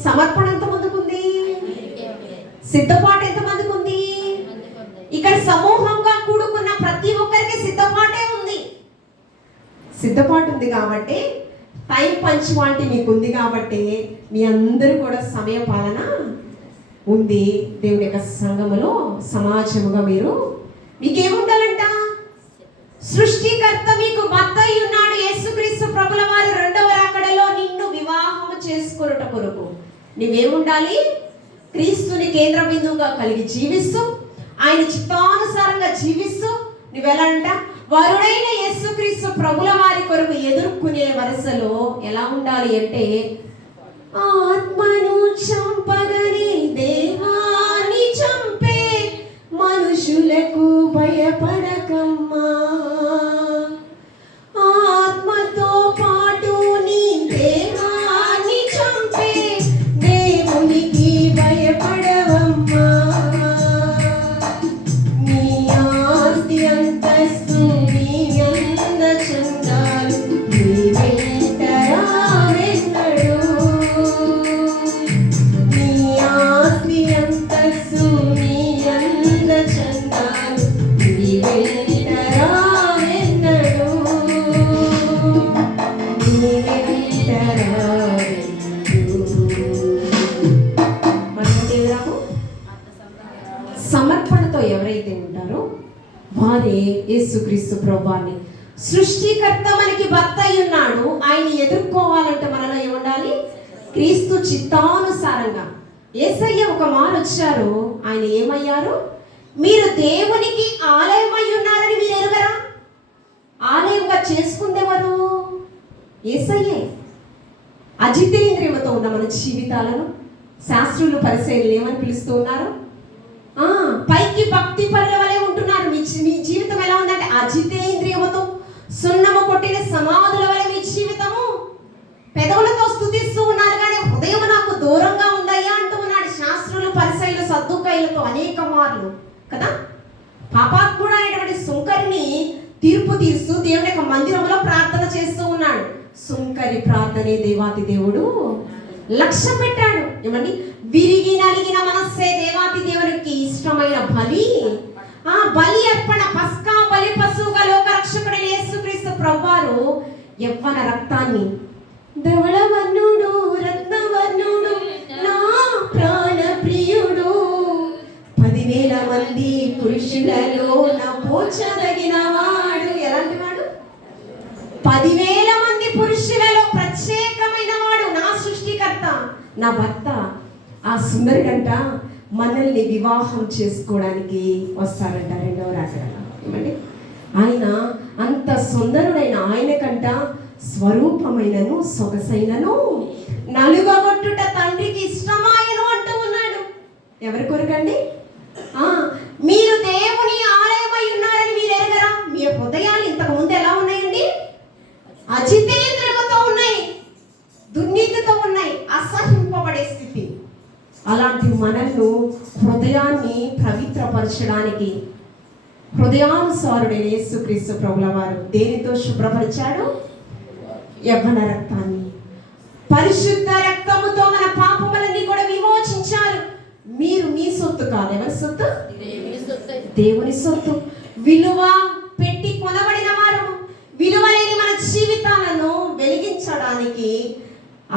సమర్పణ ఎంతమందికి ఉంది? సిద్ధపాటు ఎంతమందికి ఉంది? ఇక్కడ సమూహంగా కూడుకున్న ప్రతి ఒక్కరికి సిద్ధపాటే ఉంది. సిద్ధపాటు ఉంది కాబట్టి, టైం పంచువాలిటీ మీకు ఉంది కాబట్టి మీ అందరూ కూడా సమయ పాలన ఉంది. దేవుని యొక్క సంఘములో సమాజముగా మీకేముండాలంట? సృష్టికర్త మీకు భర్త అయి ఉన్నాడు. యేసుక్రీస్తు ప్రభుల వారు రెండవ రాకడలో నిన్ను వివాహము చేసుకొనుట కొరకు నీవేముండాలి? క్రీస్తుని కేంద్ర బిందువుగా కలిగి జీవిస్తూ, ఆయన చిత్తానుసారంగా జీవిస్తూ నువ్వెలా అంట? వరుడైన యేసుక్రీస్తు ప్రభుల వారి కొరకు ఎదుర్కొనే వరుసలో ఎలా ఉండాలి అంటే, ఆత్మను చంపగని దేహాన్ని చంపే మనుషులకు భయపడకమ్మా, ఆత్మతో పాటు నీ దేహాన్ని చంపే దేవునికి భయపడవమ్మా, నీ ఆస్తి అంతస్తు నీ అంద చందాలు నీ వెంట రావెన్నడు, నీ ఆస్తి అంతస్తు నీ అంద చందాలు నీ వెంట రావెన్నడు, నీ వెంట రావెన్నడు. మనం దేవురాము సమర్పణతో ఎవరైతే ఉంటారో వారే యేసుక్రీస్తు ప్రభువాన్ని సృష్టికర్త మనకి భర్త అయి ఉన్నాడు. ఆయన ఎదుర్కోవాలంటే మనలో ఏముండాలి? క్రీస్తు చిత్తానుసారంగా. యేసయ్య ఒక మారు వచ్చారు, ఆయన ఏమయ్యారు? మీరు దేవునికి ఆలయం అయి ఉన్నారని మీరు ఎరుగరా? ఆలయంగా చేసుకుందేవారు యేసయ్యే. అజితేంద్రియమతో ఉన్న మన జీవితాలను శాస్త్రులు పరిశీలన ఏమని పిలుస్తూ ఉన్నారు? పైకి భక్తి పరుల వలె ఉంటున్నారు. మీ జీవితం ఎలా ఉందంటే అజితేంద్రియముతో సున్నము కొట్టిన సమాధుల వలె మీ జీవితము. పెదవులతో స్తుతిస్తూ ఉన్నారు కానీ హృదయం నాకు దూరంగా ఉందయ్యా అంటూ ఉన్నాడు. శాస్త్రులు పరిశీలన సద్దుకాయలతో అనేక మార్లు కదా. పాపాత్ముడు అనేటువంటి సుంకరిని తీర్పు తీరుస్తూ దేవుని యొక్క మందిరంలో ప్రార్థన చేస్తూ ఉన్నాడు. సుంకరి ప్రార్థనే దేవాతి దేవుడు లక్ష్య పెట్టాడు. ఏమండి? విరిగి నలిగిన మనస్సే దేవాతి దేవునికి ఇష్టమైన బలి. బలి అర్పణ, పస్కా బలి పశువుగా లోక రక్షకుడైన యేసుక్రీస్తు ప్రభువారు యవ్వన రక్తాన్ని, ధవళవర్ణుడు రత్నవర్ణుడు నా ప్రాణ ప్రియుడు, 10,000 మంది పురుషులలో నా పోచదగిన వాడు. ఎలాంటి వాడు? 10,000 మంది పురుషులలో ప్రత్యేకమైన వాడు, నా సృష్టికర్త, నా భర్త. ఆ సుందరి గంట మనల్ని వివాహం చేసుకోవడానికి వస్తారంట రెండవ రాకడ. ఏమండి? ఆయన అంత సుందరుడైన ఆయన కంట స్వరూపమైనను సొగసైనను నలుగగొట్టుట తండ్రికి ఇష్టమాయను అంటూ ఉన్నాడు. ఎవరి కొరకండి? మీరు దేవుని ఆలయమై ఉన్నారని మీరు ఎరగరా? మీ హృదయాలు ఇంతకు ముందు ఎలా ఉన్నాయండి? అజితేంద్రియముతో ఉన్నాయి, దుర్నీతితో ఉన్నాయి, అసహింపబడే స్థితి. అలాంటి మనల్ని హృదయాన్ని పవిత్రపరచడానికి హృదయానుసారుడైన యేసుక్రీస్తు ప్రభుల వారు దేనితో శుభ్రపరిచాడు? యవ్వన రక్తాన్ని. పరిశుద్ధ రక్తముతో మన పాపములన్నీ కూడా విమోచించారు. మీరు మీ సొత్తు కాదు. ఎవరి సొత్తు? దేవుని సొత్తు. విలువ పెట్టి కొనబడిన వారు. విలువ లేని మన జీవితాలను వెలిగించడానికి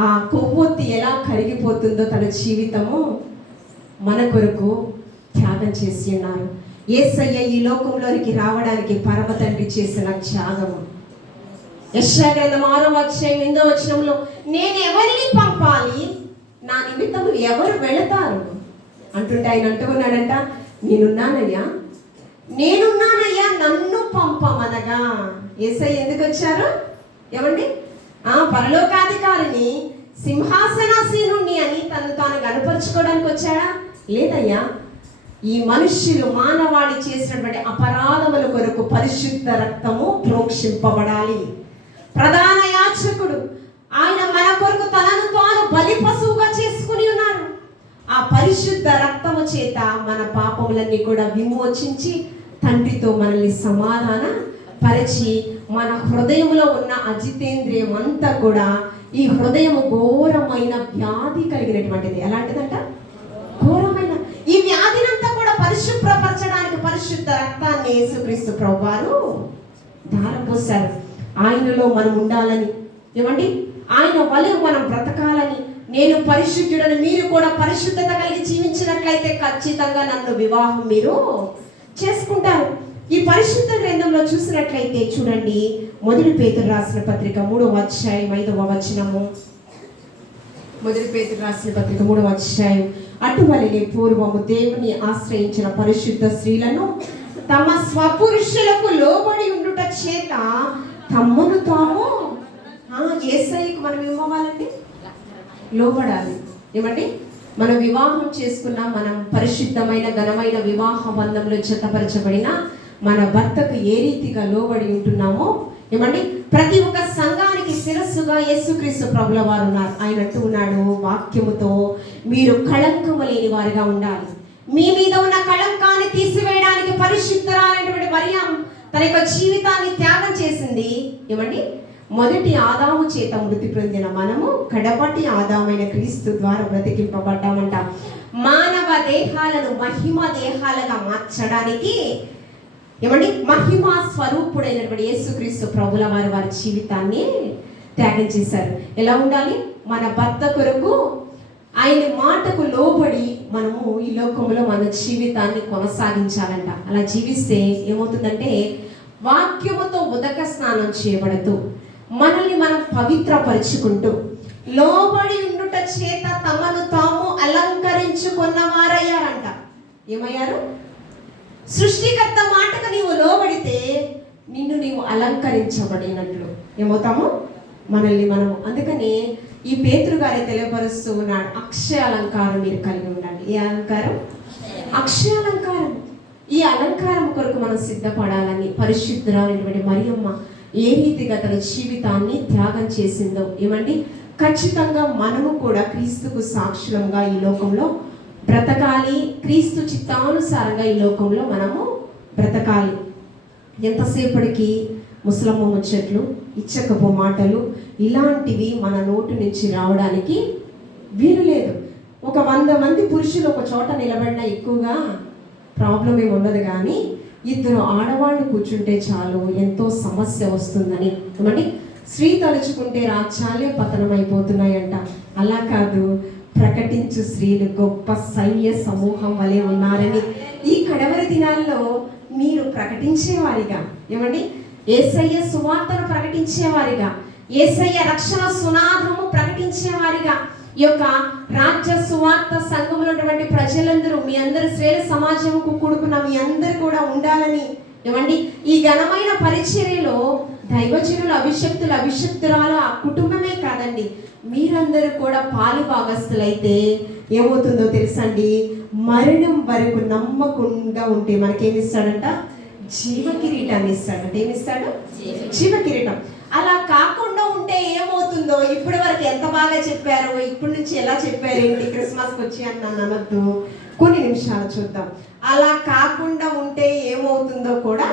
ఆ కొవ్వొత్తి ఎలా కరిగిపోతుందో తన జీవితము మన కొరకు త్యాగం చేసి ఉన్నారు. యేసయ్య ఈ లోకంలోనికి రావడానికి పరమ తండ్రి చేసిన త్యాగము. యెషయా గ్రంథం 6వ అధ్యాయం 8వ వచనంలో నేను ఎవరిని పంపాలి, నా నిమిత్తము ఎవరు వెళతారు అంటుంటే ఆయన అంటున్నాడంట, నేనున్నానయ్యా నన్ను పంపమనగా. యేసయ్య ఎందుకు వచ్చారు? ఏమండి? పరలోకాధికారిని, సింహాసనాసీనుణ్ణి అని తను తాను కనపరుచుకోవడానికి వచ్చాడా? లేదయ్యా, ఈ మనుష్యులు మానవాళి చేసినటువంటి అపరాధముల కొరకు పరిశుద్ధ రక్తము ప్రోక్షింపబడాలి. ప్రధాన యాజకుడు ఆయన మన కొరకు తనను తాను బలి పశువుగా చేసుకుని ఉన్నారు. ఆ పరిశుద్ధ రక్తము చేత మన పాపములన్నీ కూడా విమోచించి తండ్రితో మనల్ని సమాధాన పరిచి మన హృదయంలో ఉన్న అజితేంద్రియం అంతా కూడా, ఈ హృదయము ఘోరమైన వ్యాధి కలిగినటువంటిది. ఎలాంటిదంట? ఘోరమైన ఈ వ్యాధినంతా కూడా పరిశుభ్రపరచడానికి పరిశుద్ధ రక్తాన్ని యేసుక్రీస్తు ప్రభువారు ధారపోశారు. ఆయనలో మనం ఉండాలని, ఏమండి? ఆయన వలె మనం బ్రతకాలని, నేను పరిశుద్ధుడని మీరు కూడా పరిశుద్ధత కలిగి జీవించినట్లయితే ఖచ్చితంగా నన్ను వివాహం మీరు చేసుకుంటారు. ఈ పరిశుద్ధ గ్రంథంలో చూసినట్లయితే చూడండి, 1 పేతురు రాసిన పత్రిక 3వ అధ్యాయం 5వ వచనము. 1 పేతురు రాసిన పత్రిక 3వ అధ్యాయం, అటువలనే పూర్వము దేవుని ఆశ్రయించిన పరిశుద్ధ స్త్రీలను తమ స్వపురుషులకు లోబడి ఉండుట చేత తమ్మును తాము యేసయ్యకు మనం ఏమవ్వాలండి? లోబడాలి. ఏమండి? మనం వివాహం చేసుకున్న, మనం పరిశుద్ధమైన ఘనమైన వివాహ బంధంలో జతపరచబడిన మన భర్తకు ఏ రీతిగా లోబడి ఉంటున్నామో, ఏమండి? ప్రతి ఒక్క సంఘానికి శిరస్సుగా యేసుక్రీస్తు ప్రభుల వారు ఉన్నారు. ఆయన అంటూ ఉన్నాడు వాక్యముతో, మీరు కళంకము లేని వారిగా ఉండాలి. మీ మీద ఉన్న కళంకాన్ని తీసివేయడానికి పరిశుద్ధురాలైనటువంటి మరియం తన యొక్క జీవితాన్ని త్యాగం చేసింది. ఏమండి? మొదటి ఆదాము చేత మృతి పొందిన మనము కడపటి ఆదామైన క్రీస్తు ద్వారా బ్రతికింపబడ్డామంట. మానవ దేహాలను మహిమ దేహాలుగా మార్చడానికి, ఏమండి, మహిమా స్వరూపుడైనటువంటి యేసుక్రీస్తు ప్రభుల వారు వారి జీవితాన్ని త్యాగం చేశారు. ఎలా ఉండాలి? మన భర్త కొరకు ఆయన మాటకు లోబడి మనము ఈ లోకంలో మన జీవితాన్ని కొనసాగించాలంట. అలా జీవిస్తే ఏమవుతుందంటే వాక్యముతో ఉదక స్నానం చేయబడుతూ మనల్ని మనం పవిత్రపరుచుకుంటూ లోబడి ఉండుట చేత తమను తాము అలంకరించుకున్నవారయ్యారంట. ఏమయ్యారు? సృష్టికర్త మాటకు నీవు లోబడితే నిన్ను నీవు అలంకరించబడినట్లు ఏమవుతాము? మనల్ని మనము. అందుకని ఈ పేతురు గారే తెలియపరుస్తూ ఉన్నాడు, అక్షయ అలంకారం మీరు కలిగి ఉండండి. ఏ అలంకారం? అక్షయ అలంకారం. ఈ అలంకారం కొరకు మనం సిద్ధపడాలని పరిశుద్ధురాలైనటువంటి మరియమ్మ ఏ రీతిగా తన జీవితాన్ని త్యాగం చేసిందో ఏమండి, ఖచ్చితంగా మనము కూడా క్రీస్తుకు సాక్షులంగా ఈ లోకంలో బ్రతకాలి. క్రీస్తు చిత్తానుసారంగా ఈ లోకంలో మనము బ్రతకాలి. ఎంతసేపటికి ముసలమ్మ ముచ్చట్లు, ఇచ్చకపు మాటలు ఇలాంటివి మన నోటి నుంచి రావడానికి వీలు లేదు. ఒక 100 మంది పురుషులు ఒక చోట నిలబడినా ఎక్కువగా ప్రాబ్లం ఏమి ఉండదు, కానీ 2 ఆడవాళ్ళు కూర్చుంటే చాలు ఎంతో సమస్య వస్తుందని. ఏమండి, స్త్రీ తలుచుకుంటే రాజ్యాలే పతనమైపోతున్నాయంట. అలా కాదు, ప్రకటించు స్త్రీలు గొప్ప సైన్య సమూహం వలె ఉన్నారని ఈ కడవరి దినాల్లో మీరు ప్రకటించేవారిగా, ఏమండి, యేసయ్య సువార్తను ప్రకటించేవారిగా, యేసయ్య రక్షణ సునాదము ప్రకటించేవారిగా, ఈ యొక్క రాజ్య సువార్త సంఘంలో ఉన్నటువంటి ప్రజలందరూ, మీ అందరి శ్రేయ సమాజంకు కూడుకున్న మీ అందరూ కూడా ఉండాలని, ఏమండి, ఈ ఘనమైన పరిచర్యలో దైవజనులు, అభిషక్తురాలు ఆ కుటుంబమే కాదండి, మీరందరూ కూడా పాలు భాగస్తులైతే ఏమవుతుందో తెలుసండి, మరణం వరకు నమ్మకుండా ఉంటే మనకేమిస్తాడంట? జీవ కిరీటాన్ని ఇస్తాడంట. ఏమిస్తాడు? జీవ కిరీటం. అలా కాకుండా ఉంటే ఏమవుతుందో, ఇప్పటి వరకు ఎంత బాగా చెప్పారు, ఇప్పటి నుంచి ఎలా చెప్పారు ఏంటి, క్రిస్మస్కి వచ్చి అని నన్ను అనొద్దు, కొన్ని నిమిషాలు చూద్దాం. అలా కాకుండా ఉంటే ఏమవుతుందో కూడా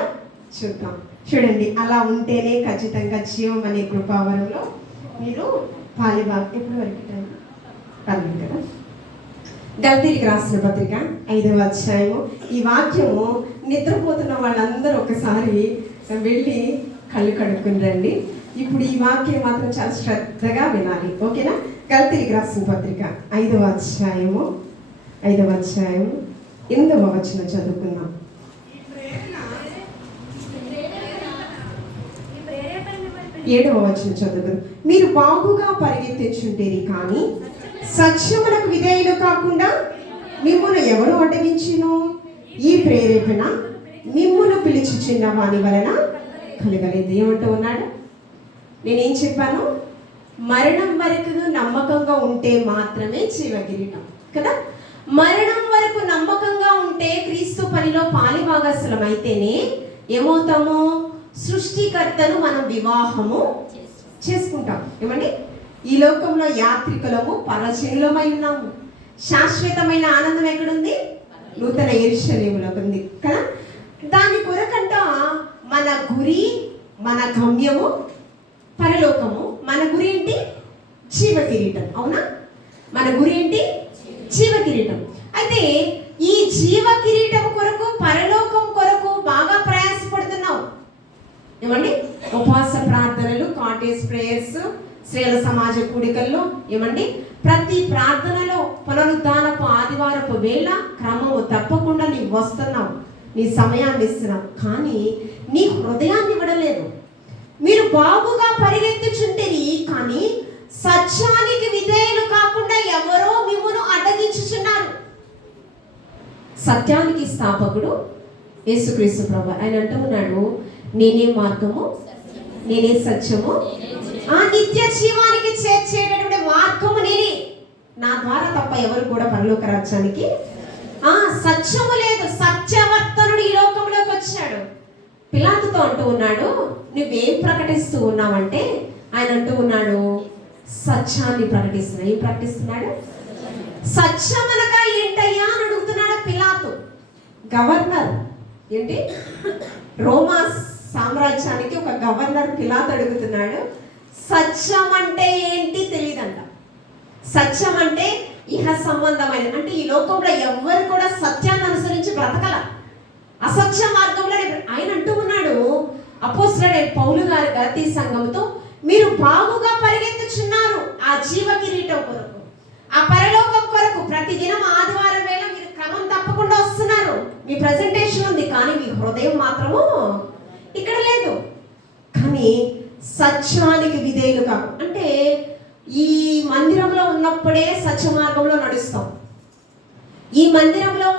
చూద్దాం. చూడండి, అలా ఉంటేనే ఖచ్చితంగా జీవం అనే కృపావరంలో మీరు పాలిభాగం. ఎప్పటి వరకు కలిగి కదా. గల్తీకి రాసిన పత్రిక 5వ అధ్యాయము. ఈ వాక్యము నిద్రపోతున్న వాళ్ళందరూ ఒకసారి వెళ్ళి కళ్ళు కడుక్కుని రండి. ఇప్పుడు ఈ వాక్యం మాత్రం చాలా శ్రద్ధగా వినాలి, ఓకేనా? గల్తీకి రాసిన పత్రిక 5వ అధ్యాయము 8వ వచనం చదువుకుందాం. 7వ వచనం చదువుకుందాం. మీరు బాగుగా పరిగెత్తించుంటేరి కానీ సత్యములకు విధేయులు కాకుండా మిమ్మును ఎవరు అడ్డగించును? ఈ ప్రేరేపణ మిమ్మును పిలుచుచున్న వాని వలన కలగలేదు. ఏమంటూ ఉన్నాడు? నేనేం చెప్పాను? మరణం వరకు నమ్మకంగా ఉంటే మాత్రమే జీవ కిరీటం కదా. మరణం వరకు నమ్మకంగా ఉంటే క్రీస్తు పనిలో పాలిభాగస్సులం అయితేనే ఏమవుతాము? సృష్టికర్తను మనం వివాహము చేసుకుంటాం. ఏమండి, ఈ లోకంలో యాత్రికులము, పరజనులమై ఉన్నాము. శాశ్వతమైన ఆనందం ఎక్కడుంది? నూతన యెరూషలేములో ఉంది కదా. దాని కొరకంట మన గురి, మన గమ్యము పరలోకము. మన గురి ఏంటి? జీవ కిరీటం. అవునా? మన గురి ఏంటి? జీవ కిరీటం. అయితే ఈ జీవ కిరీటం కొరకు, పరలోకం కొరకు బాగా ప్రయాసపడుతున్నావు. ఏమండి, ఉపవాస ప్రార్థనలు, కాటేజ్ ప్రేయర్స్, స్త్రీల సమాజ కూడికల్లో, ఏమండి, ప్రతి ప్రార్థనలో పునరుద్ధానపు ఆదివారపు వేళ క్రమము తప్పకుండా నీవు వస్తున్నావు, నీ సమయాన్ని ఇస్తున్నావు, కానీ నీ హృదయాన్ని ఇవ్వడలేదు. మీరు బాగుగా పరిగెత్తుచుంటేరి కానీ సత్యానికి విధేయులు కాకుండా ఎవరో మిమ్మును అడ్డగించుచున్నారు. సత్యానికి స్థాపకుడు యేసుక్రీస్తు ప్రభువు. ఆయన అంటూ ఉన్నాడు, నేనే మార్గము, నేనే సత్యము, ఆ నిత్య జీవానికి చేర్చేటటువంటి మార్గము నేనే. నా ద్వారా తప్ప ఎవరు కూడా పరలోక రాజ్యానికి సత్యము లేదు. సత్యవర్తనుడు ఈ లోకంలోకి వచ్చాడు. పిలాతుతో అంటూ ఉన్నాడు, నువ్వేం ప్రకటిస్తూ ఉన్నావంటే, ఆయన అంటూ ఉన్నాడు, సత్యాన్ని ప్రకటిస్తున్నా. ఏం ప్రకటిస్తున్నాడు? సత్యం అనగా ఏంటయ్యా అని అడుగుతున్నాడు పిలాతు. గవర్నర్ ఏంటి, రోమా సామ్రాజ్యానికి ఒక గవర్నర్ పిలాతు అడుగుతున్నాడు, సత్యం అంటే ఏంటి తెలియదంట. సత్యం అంటే ఇహ సంబంధమైన, అంటే ఈ లోకంలో ఎవ్వరు కూడా సత్యాన్ని అనుసరించి బ్రతకల, అసత్య మార్గంలో. ఆయన అంటూ ఉన్నాడు, అపోస్తలుడైన పౌలు గారు గలతీ సంఘంతో, మీరు బాగుగా పరిగెత్తుచున్నారు ఆ జీవ కిరీటం కొరకు, ఆ పరలోకం కొరకు. ప్రతిదినం ఆదివారం వేళ మీరు క్రమం తప్పకుండా వస్తున్నారు, మీ ప్రజెంటేషన్ ఉంది, కానీ మీ హృదయం మాత్రము ఇక్కడ లేదు. కానీ సత్యానికి విధేయులు కాదు. అంటే ఈ మందిరంలో ఉన్నప్పుడే సత్య మార్గంలో నడుస్తాం. ఈ మందిరంలో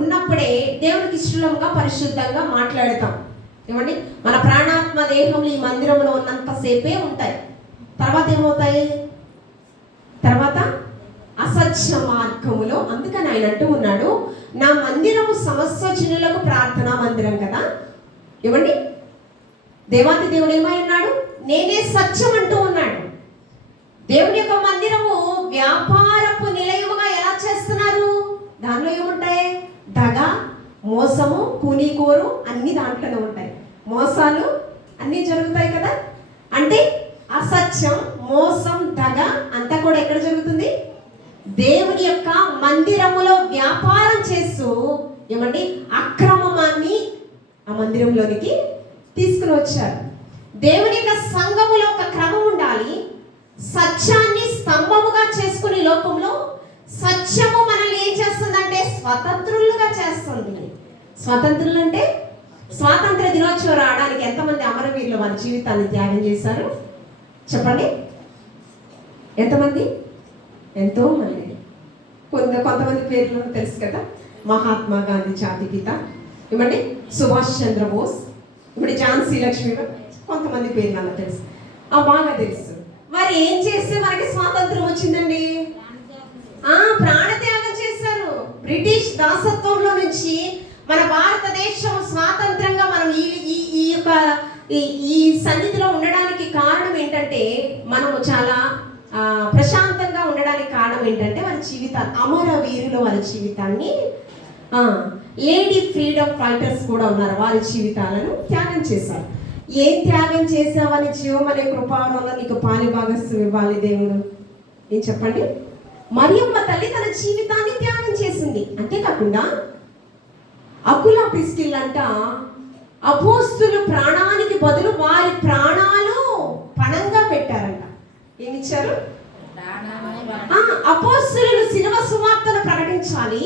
ఉన్నప్పుడే దేవునికి ఇష్టంగా పరిశుద్ధంగా మాట్లాడతాం. ఏమండి, మన ప్రాణాత్మ దేహంలో ఈ మందిరంలో ఉన్నంతసేపే ఉంటాయి. తర్వాత ఏమవుతాయి? తర్వాత అసత్య మార్గములో. అందుకని ఆయన అంటూ ఉన్నాడు, నా మందిరము సమస్త జనులకు ప్రార్థనా మందిరం కదా. ఏమండి, దేవాతి దేవుడు ఏమై ఉన్నాడు? నేనే సత్యం అంటూ ఉన్నాడు. దేవుని యొక్క మందిరము వ్యాపారపు నిలయముగా ఎలా చేస్తున్నారు? దానిలో ఏముంటాయి? దగ, మోసము, కూనీకోరు అన్ని దాంట్లోనే ఉంటాయి. మోసాలు అన్నీ జరుగుతాయి కదా. అంటే అసత్యం, మోసం, దగ అంతా కూడా ఎక్కడ జరుగుతుంది? దేవుని యొక్క మందిరములో వ్యాపారం చేస్తూ ఏమండి అక్రమాన్ని ఆ మందిరంలోనికి తీసుకుని వచ్చారు. దేవుని యొక్క సంఘములో ఒక క్రమం ఉండాలి. సత్యాన్ని స్తంభముగా చేసుకుని లోకంలో సత్యము మనల్ని ఏం చేస్తుందంటే స్వతంత్రులుగా చేస్తుంది. స్వతంత్రులు అంటే స్వాతంత్ర దినోత్సవం రావడానికి ఎంతమంది అమరవీరులు వారి జీవితాన్ని త్యాగం చేశారు చెప్పండి? ఎంతమంది? ఎంతో మంది. కొంతమంది పేర్లు తెలుసు కదా. మహాత్మా గాంధీ జాతిపిత, ఏమండి సుభాష్ చంద్రబోస్, ఇప్పుడు ఝాన్సీ లక్ష్మి, కొంతమంది పేర్లు అలా తెలుసు. బాగా తెలుసు. మరి ఏం చేస్తే మనకి స్వాతంత్రం వచ్చిందండి? ప్రాణత్యాగం చేశారు. బ్రిటిష్ దాసత్వంలో నుంచి మన భారతదేశం స్వాతంత్రంగా మనం ఈ యొక్క ఈ సన్నిధిలో ఉండడానికి కారణం ఏంటంటే, మనము చాలా ప్రశాంతంగా ఉండడానికి కారణం ఏంటంటే వారి జీవితాలు, అమరవీరులు వారి జీవితాన్ని, లేడీ ఫ్రీడమ్ ఫైటర్స్ కూడా ఉన్నారు, వారి జీవితాలను త్యాగం చేశారు. ఏం త్యాగం చేసావని జీవం అనే కృపావరంలో నీకు పాలి భాగస్వామ్యం ఇవ్వాలి దేవుడు? ఏం చెప్పండి? మరియమ్మ తల్లి తన జీవితాన్ని త్యాగం చేసింది. అంతేకాకుండా అకులా ప్రిస్కిల్లంట అపోస్తుల ప్రాణానికి బదులు వారి ప్రాణాలు పణంగా పెట్టారంట. ఏమిచ్చారు? అపోస్తులు శిలువ సువార్తను ప్రకటించాలి,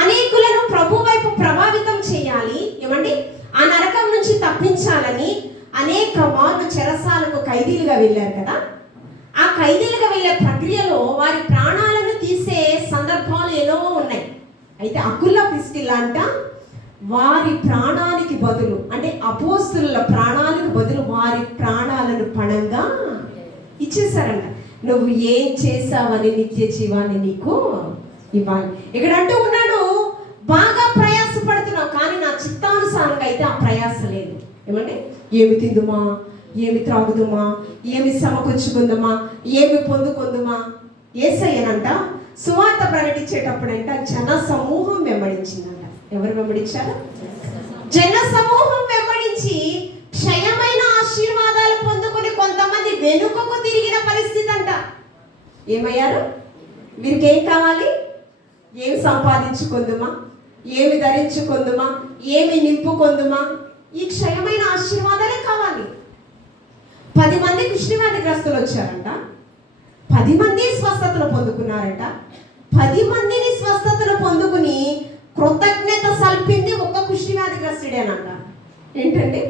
అనేకులను ప్రభు వైపు ప్రభావితం చేయాలి, ఏమండి ఆ నరకం నుంచి తప్పించాలని అనేక మార్లు చెరసాలకు ఖైదీలుగా వెళ్ళారు కదా. ఆ ఖైదీలుగా వెళ్ళే ప్రక్రియలో వారి ప్రాణాలను తీసే సందర్భాలు ఎన్నో ఉన్నాయి. అయితే అకులా ప్రిస్కిల్లా అంట వారి ప్రాణానికి బదులు, అంటే అపోస్తుల ప్రాణాలకు బదులు వారి ప్రాణాలను పణంగా ఇచ్చేసారంట. నువ్వు ఏం చేసావని నిత్య జీవాన్ని నీకు ఇవ్వాలి. ఇక్కడ అంటూ ఉన్నాడు, బాగా ప్రయాసపడుతున్నావు కానీ నా చిత్తానుసారంగా అయితే ఆ ప్రయాస లేదు. ఏమంటే ఏమి తిందుమా, ఏమి త్రాగుదుమా, ఏమి సమకూర్చుకుందుమా, ఏమి పొందుకుందుమా. యేసయ్యనంట సువార్త ప్రకటించేటప్పుడంట జన సమూహం వెంబడించిందంట. ఎవరు వెంబడించారు? జన సమూహం వెంబడించి క్షయమైన ఆశీర్వాదాలు పొందుకుని కొంతమంది వెనుకకు తిరిగిన పరిస్థితి అంట. ఏమయ్యారు? వీరికి ఏం కావాలి? ఏమి సంపాదించుకుందుమా, ఏమి ధరించుకుందుమా, ఏమి నింపుకుందుమా, ఈ క్షయమైన ఆశీర్వాదాలే కావాలి. 10 మంది కృష్ణవ్యాధిగ్రస్తులు వచ్చారంట. 10 మంది స్వస్థతలు పొందుకున్నారంట. 10 మందిని స్వస్థతలు పొందుకుని కృతజ్ఞత సల్పింది ఒక్క కృష్ణవ్యాధిగ్రస్తుడేనంట. ఏంటంటే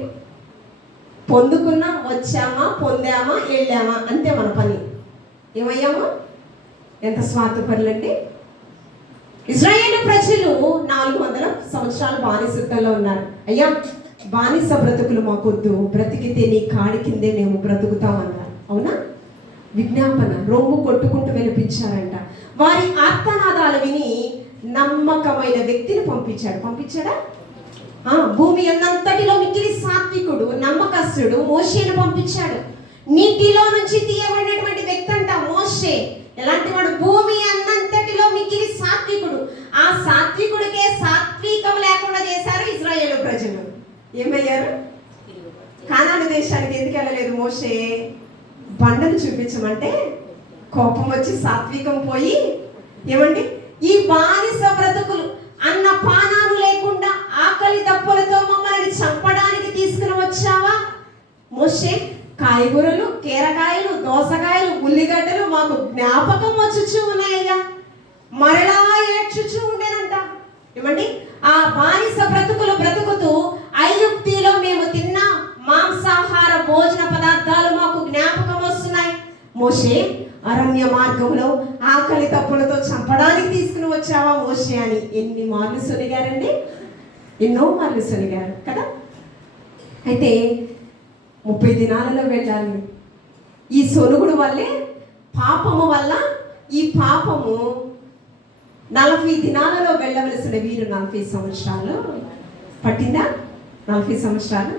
పొందుకున్నా, వచ్చామా, పొందామా, వెళ్ళామా, అంతే మన పని. ఏమయ్యామా? ఎంత స్వార్థపరులండి. ఇశ్రాయేలు ప్రజలు 400 సంవత్సరాలు బానిసత్వంలో ఉన్నారు. అయ్యా బానిస బ్రతుకులు మాకొద్దు, బ్రతికితే నీ కాడి కిందే మేము బ్రతుకుతామన్నారు. అవునా? విజ్ఞాపన రొమ్ము కొట్టుకుంటూ వినిపించారంట. వారి ఆర్తనాదాలు విని నమ్మకమైన వ్యక్తిని పంపించాడా? భూమి అన్నంతటిలో మిక్కిలి సాత్వికుడు, నమ్మకస్తుడు మోషేను పంపించాడు. నీటిలో నుంచి తీయబడినటువంటి వ్యక్తి అంట మోషే. ఎలాంటి వాడు? భూమి అన్నంతటిలో మిక్కిలి సాత్వికుడు. ఆ సాత్వికుడికే సాత్వికం లేకుండా చేశారు ఇశ్రాయేలు ప్రజలు. ఏమయ్యారు? కానాను దేశానికి ఎందుకు వెళ్ళలేదు మోషే? బండను చూపించమంటే కోపం వచ్చి సాత్వికం పోయి, ఏమండి ఈ బానిస బ్రతుకులు, అన్న పానాలు లేకుండా ఆకలి దప్పులతో మమ్మల్ని చంపడానికి తీసుకుని వచ్చావా మోషే? కాయగూరలు, కీరకాయలు, దోసకాయలు, ఉల్లిగడ్డలు మాకు జ్ఞాపకం వచ్చుచూ ఉన్నాయ్యా. మరలా ఏడ్చుచూ ఉండేనంట. ఏమండి ఆ బానిస బ్రతుకులు బ్రతుకుతూ ఐగుప్తిలో మేము తిన్న చంపడానికి తీసుకుని వచ్చావా మోషే అని ఎన్ని మార్లు సొనిగారండి, ఎన్నో మార్లు సొనిగారు కదా. అయితే 30 దినాలలో వెళ్ళాలి. ఈ సొనుగుడు వల్లే, పాపము వల్ల ఈ పాపము 40 దినాలలో వెళ్ళవలసిన వీరు 40 సంవత్సరాలు పట్టిందా? 40 సంవత్సరాలు.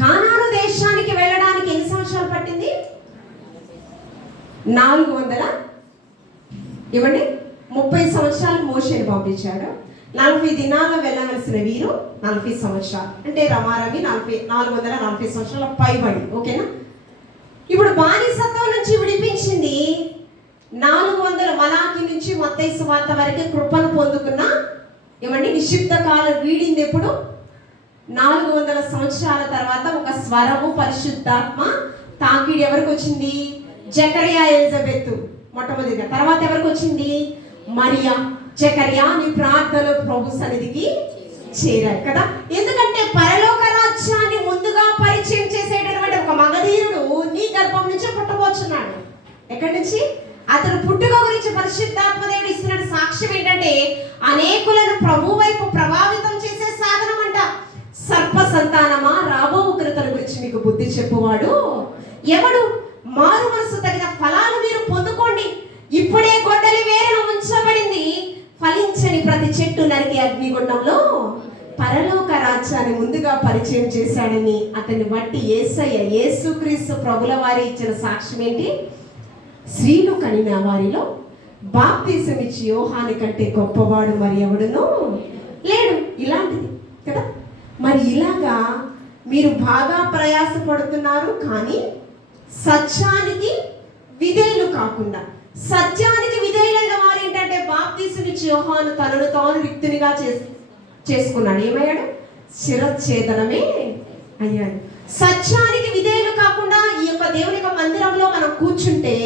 కానాను దేశానికి వెళ్ళడానికి ఎన్ని సంవత్సరాలు పట్టింది? 400 ఇవ్వండి 30 సంవత్సరాలు మోషేని పంపించాడు. 40 దినాల్లో వెళ్ళవలసిన వీరు 40 సంవత్సరాలు, అంటే రమారమి 440 సంవత్సరాల పైబడి. ఓకేనా? ఇప్పుడు బానిసత్వం నుంచి విడిపించింది 400 మలాకి నుంచి మత్తయి సువార్త వరకు కృపను పొందుకున్న ఏమండి నిశ్చిత కాలం వీడింది ఎప్పుడు? 400 సంవత్సరాల తర్వాత ఒక స్వరము, పరిశుద్ధాత్మ తాకిడి ఎవరికి వచ్చింది? జకరియా, ఎలిజబెత్ మొట్టమొదటిగా. తర్వాత ఎవరికి వచ్చింది? మరియా. జకరియా నీ ప్రార్థనలు ప్రభు సన్నిధికి చేరారు కదా. ఎందుకంటే పరలోక రాజ్యాన్ని ముందుగా పరిచయం చేసేటటువంటి ఒక మగధీరుడు నీ గర్భం నుంచి పుట్టబోచున్నాడు. ఎక్కడి నుంచి? అతను పుట్టుక గురించి పరిశుద్ధాత్మ దేవుడు ఇస్తున్న సాక్ష్యం ఏంటంటే అనేకులను ప్రభు వైపు ప్రభావితం చేసే సాధనం అంట. సర్ప సంతానమా, రాబో ఉగ్రతల గురించి మీకు బుద్ధి చెప్పువాడు ఎవడు? మారు మనసు తగిన ఫలాలు మీరు పొందుకోండి. ఇప్పుడే గొడ్డలి వేరును ఉంచబడింది, ఫలించని ప్రతి చెట్టు నరికి అగ్నిగుండంలో. పరలోక రాజ్యాన్ని ముందుగా పరిచయం చేశాడని అతన్ని బట్టి యేసయ్య, యేసుక్రీస్తు ప్రభుల వారి ఇచ్చిన సాక్ష్యం ఏంటి? స్త్రీలు కనిన వారిలో బాప్తిసం ఇచ్చి యోహాని కంటే గొప్పవాడు మరి ఎవడునో లేడు. ఇలాంటిది కదా. మరి ఇలాగా మీరు బాగా ప్రయాసపడుతున్నారు, కానీ సత్యానికి విధేయులు కాకుండా, సత్యానికి విధేయులైన వారు ఏంటంటే బాప్తిసం ఇచ్చి యోహాను తనను తాను రిక్తునిగా చేసుకున్నాడు. ఏమయ్యాడు? శిరచ్ఛేదనమే అయ్యాడు. సత్యానికి విధేయులు కాకుండా ఈ యొక్క దేవుని యొక్క మందిరంలో మనం కూర్చుంటే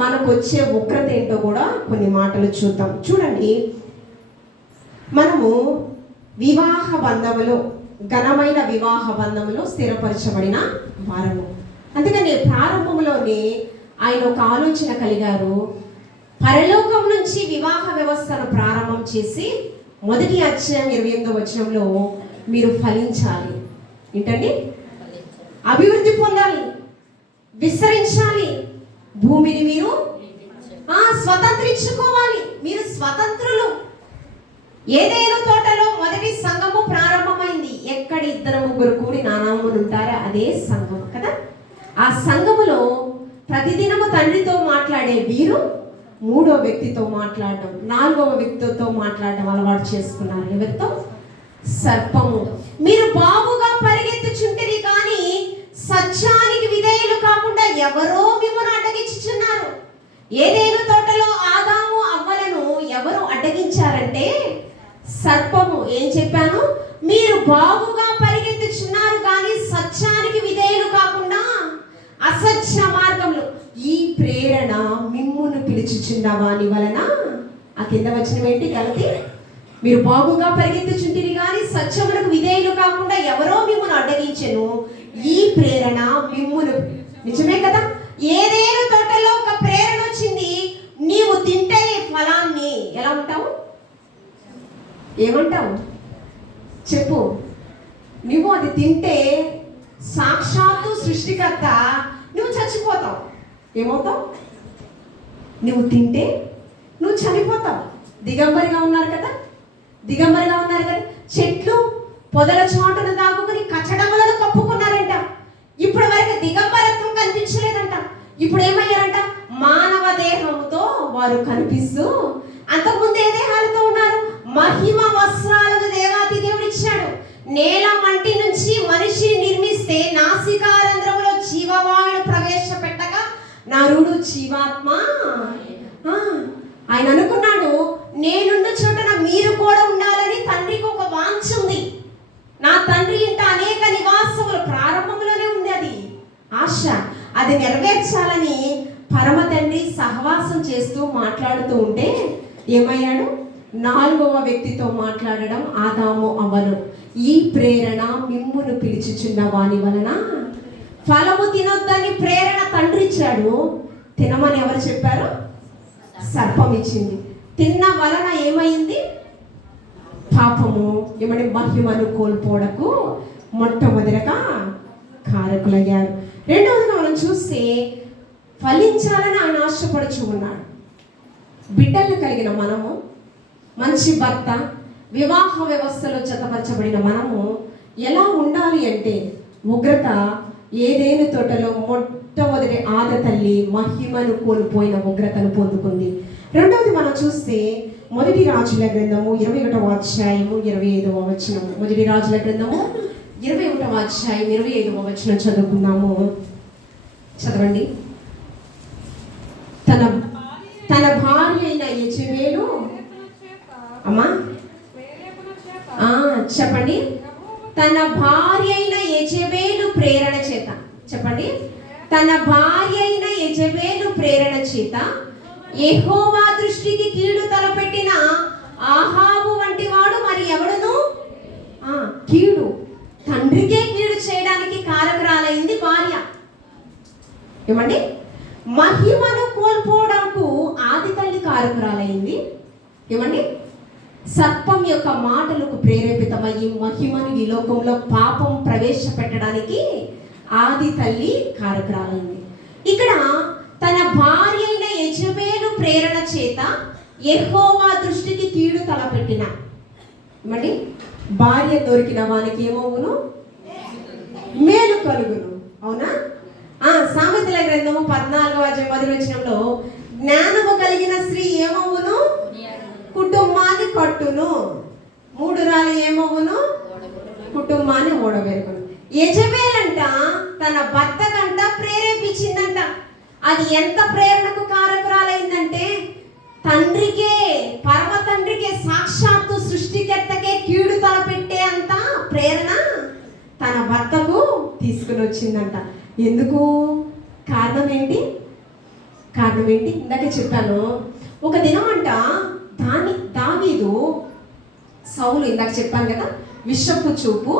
మనకు వచ్చే ఉగ్రత ఏంటో కూడా కొన్ని మాటలు చూద్దాం. చూడండి, మనము వివాహ బంధములో, ఘనమైన వివాహ బంధములో స్థిరపరచబడిన వారము. అందుకని ప్రారంభంలోనే ఆయన ఒక ఆలోచన కలిగారు. పరలోకం నుంచి వివాహ వ్యవస్థను ప్రారంభం చేసి మొదటి అధ్యాయం 28వ వచనంలో మీరు ఫలించాలి. ఏంటండి? అభివృద్ధి పొందాలి, విస్తరించాలి, భూమిని మీరు స్వతంత్రించుకోవాలి. మీరు స్వతంత్రులు. ఏదేను తోటలో మొదటి సంఘము ప్రారంభమైంది. ఎక్కడ 2-3 కూడి నా నామమున ఉంటారో అదే సంఘం కదా. ఆ సంఘములో ప్రతిదినము తండ్రితో మాట్లాడే వీరు 3వ వ్యక్తితో మాట్లాడడం, 4వ వ్యక్తితో మాట్లాడడం అలవాటు చేసుకున్నారు. ఎవరితో? సర్పము. మీరు బావుగా పరిగెత్తుచుంటిరి, కానీ సత్యానికి విధేయులు కాకుండా ఎవరో మిమ్మల్ని అడ్డగించుచున్నారు. ఏదేను తోటలో ఆదాము అవ్వలను ఎవరు అడ్డగించారంటే సర్పము. ఏం చెప్పాను? మీరు బావుగా పరిగెత్తుచున్నారు, కానీ సత్యానికి విధేయులు కాకుండా అసత్య మార్గంలో. ఈ ప్రేరణ మిమ్మును పిలుచుచున్న వాని వలన. ఆ కింద వచనం ఏంటి? గలతీ, మీరు బాగుగా పరిగెత్తుచుంటిరి కానీ సత్యమునకు విధేయులు కాకుండా ఎవరో మిమ్మును అడ్డగించెను. ఈ ప్రేరణ మిమ్మును. నిజమే కదా. ఏదేను తోటలో ఒక ప్రేరణ వచ్చింది. నీవు తింటే ఫలాన్ని ఎలా ఉంటావు? ఏమంటావు చెప్పు. నువ్వు అది తింటే సాక్షాత్తు సృష్టికర్త, నువ్వు చచ్చిపోతావు. ఏమవుతావు? నువ్వు తింటే నువ్వు చనిపోతావు. దిగంబరిగా ఉన్నారు కదా, దిగంబరిగా ఉన్నారు కదా. చెట్లు పొదల చాటును దాగుకుని కచ్చడములను కప్పుకున్నారంట. ఇప్పటి వరకు దిగంబరత్వం కనిపించలేదంట. ఇప్పుడు ఏమయ్యారంట? మానవ దేహంతో వారు కనిపిస్తూ, అంతకుముందు ఏ దేహాలతో ఉన్నారు? మహిమ వస్త్రాలను దేవాది దేవుడు ఇచ్చాడు. నేల మంటి నుంచి మనిషిని నిర్మిస్తే నాసికారంధ్రములో జీవవాయువును ప్రవేశపెట్టగా నరుడు జీవాత్మ. ఆయన అనుకున్నాడు, నేనున్న చోటన మీరు కూడా ఉండాలని తండ్రికి ఒక వాంఛ ఉంది. నా తండ్రి ఇంట అనేక నివాసములు, ప్రారంభంలోనే ఉంది అది ఆశ. అది నెరవేర్చాలని పరమ తండ్రి సహవాసం చేస్తూ మాట్లాడుతూ ఉంటే ఏమయ్యాడు? 4వ వ్యక్తితో మాట్లాడడం ఆదాము అవ్వను. ఈ ప్రేరణ మిమ్మును పిలుచుచున్న వాని వలన. ఫలము తినొద్దని ప్రేరణ తండ్రి ఇచ్చాడు, తినమని ఎవరు చెప్పారు? సర్పం ఇచ్చింది. తిన్న వలన ఏమైంది? పాపము ఏమంటే మహిమను కోల్పోవడకు మొట్టమొదటిగా కారకులయ్యారు. రెండవదిగా మనం చూస్తే ఫలించాలని ఆయన ఆశపడుచు ఉన్నాడు. బిడ్డలు కలిగిన మనము, మంచి భర్త, వివాహ వ్యవస్థలో జతపరచబడిన మనము ఎలా ఉండాలి అంటే, ఉగ్రత ఏదేను తోటలో మొట్టమొదటి ఆద తల్లి మహిమను కోల్పోయిన ఉగ్రతను పొందుకుంది. రెండవది మనం చూస్తే మొదటి రాజుల గ్రంథము 21వ అధ్యాయము 25వ వచనం. మొదటి రాజుల గ్రంథము 21వ అధ్యాయం 25వ వచనం చదువుకుందాము. చదవండి. తన భార్య అయిన యెజబెలు, అమ్మా చెప్పండి. తన భార్య అయిన యెజబెలు ప్రేరణ చేత, చెప్పండి. తన భార్య అయిన యెజబెలు ప్రేరణ చేత యెహోవా దృష్టికి కీడు తలపెట్టిన ఆహాబు వంటి వాడు మరి ఎవడును? కీడు, తండ్రికే కీడు చేయడానికి కారకురాలైంది భార్య. ఏమండి? మహిమను కోల్పోవడానికి ఆది తల్లి కారకురాలైంది. ఏమండి? సర్పం యొక్క మాటలకు ప్రేరేపితమయ్యి మహిమను ఈ లోకంలో పాపం ప్రవేశపెట్టడానికి ఆది తల్లి కారకురాలైంది. ఇక్కడ తన భార్య అయిన యెజబెలు ప్రేరణ చేత యెహోవా దృష్టికి కీడు తలపెట్టిన, ఏమండి? భార్య దొరికిన వానికి ఏమవును? మేలు కలుగును. అవునా? సామెతల గ్రంథము 14వ అధ్యాయం 10వ వచనంలో జ్ఞానము కలిగిన స్త్రీ ఏమవును? కుటుంబాన్ని కట్టును. 3 రాళ్ళు ఏమవును? కుటుంబాన్ని ఓడబెరుకును. యెజబెలంట తన భర్త కంట ప్రేరేపించిందంట. అది ఎంత ప్రేరణకు కారకురాలైందంటే, తండ్రికే, పరమ తండ్రికే, సాక్షాత్తు సృష్టికర్తకే కీడు తలపెట్టే అంత ప్రేరణ తన భర్తకు తీసుకుని వచ్చిందంట. ఎందుకు? కారణం ఏంటి? ఇందాక చెప్పాను. ఒక దినమంట దావీదు, సౌలు, ఇందాక చెప్పాను కదా, విషపు చూపు,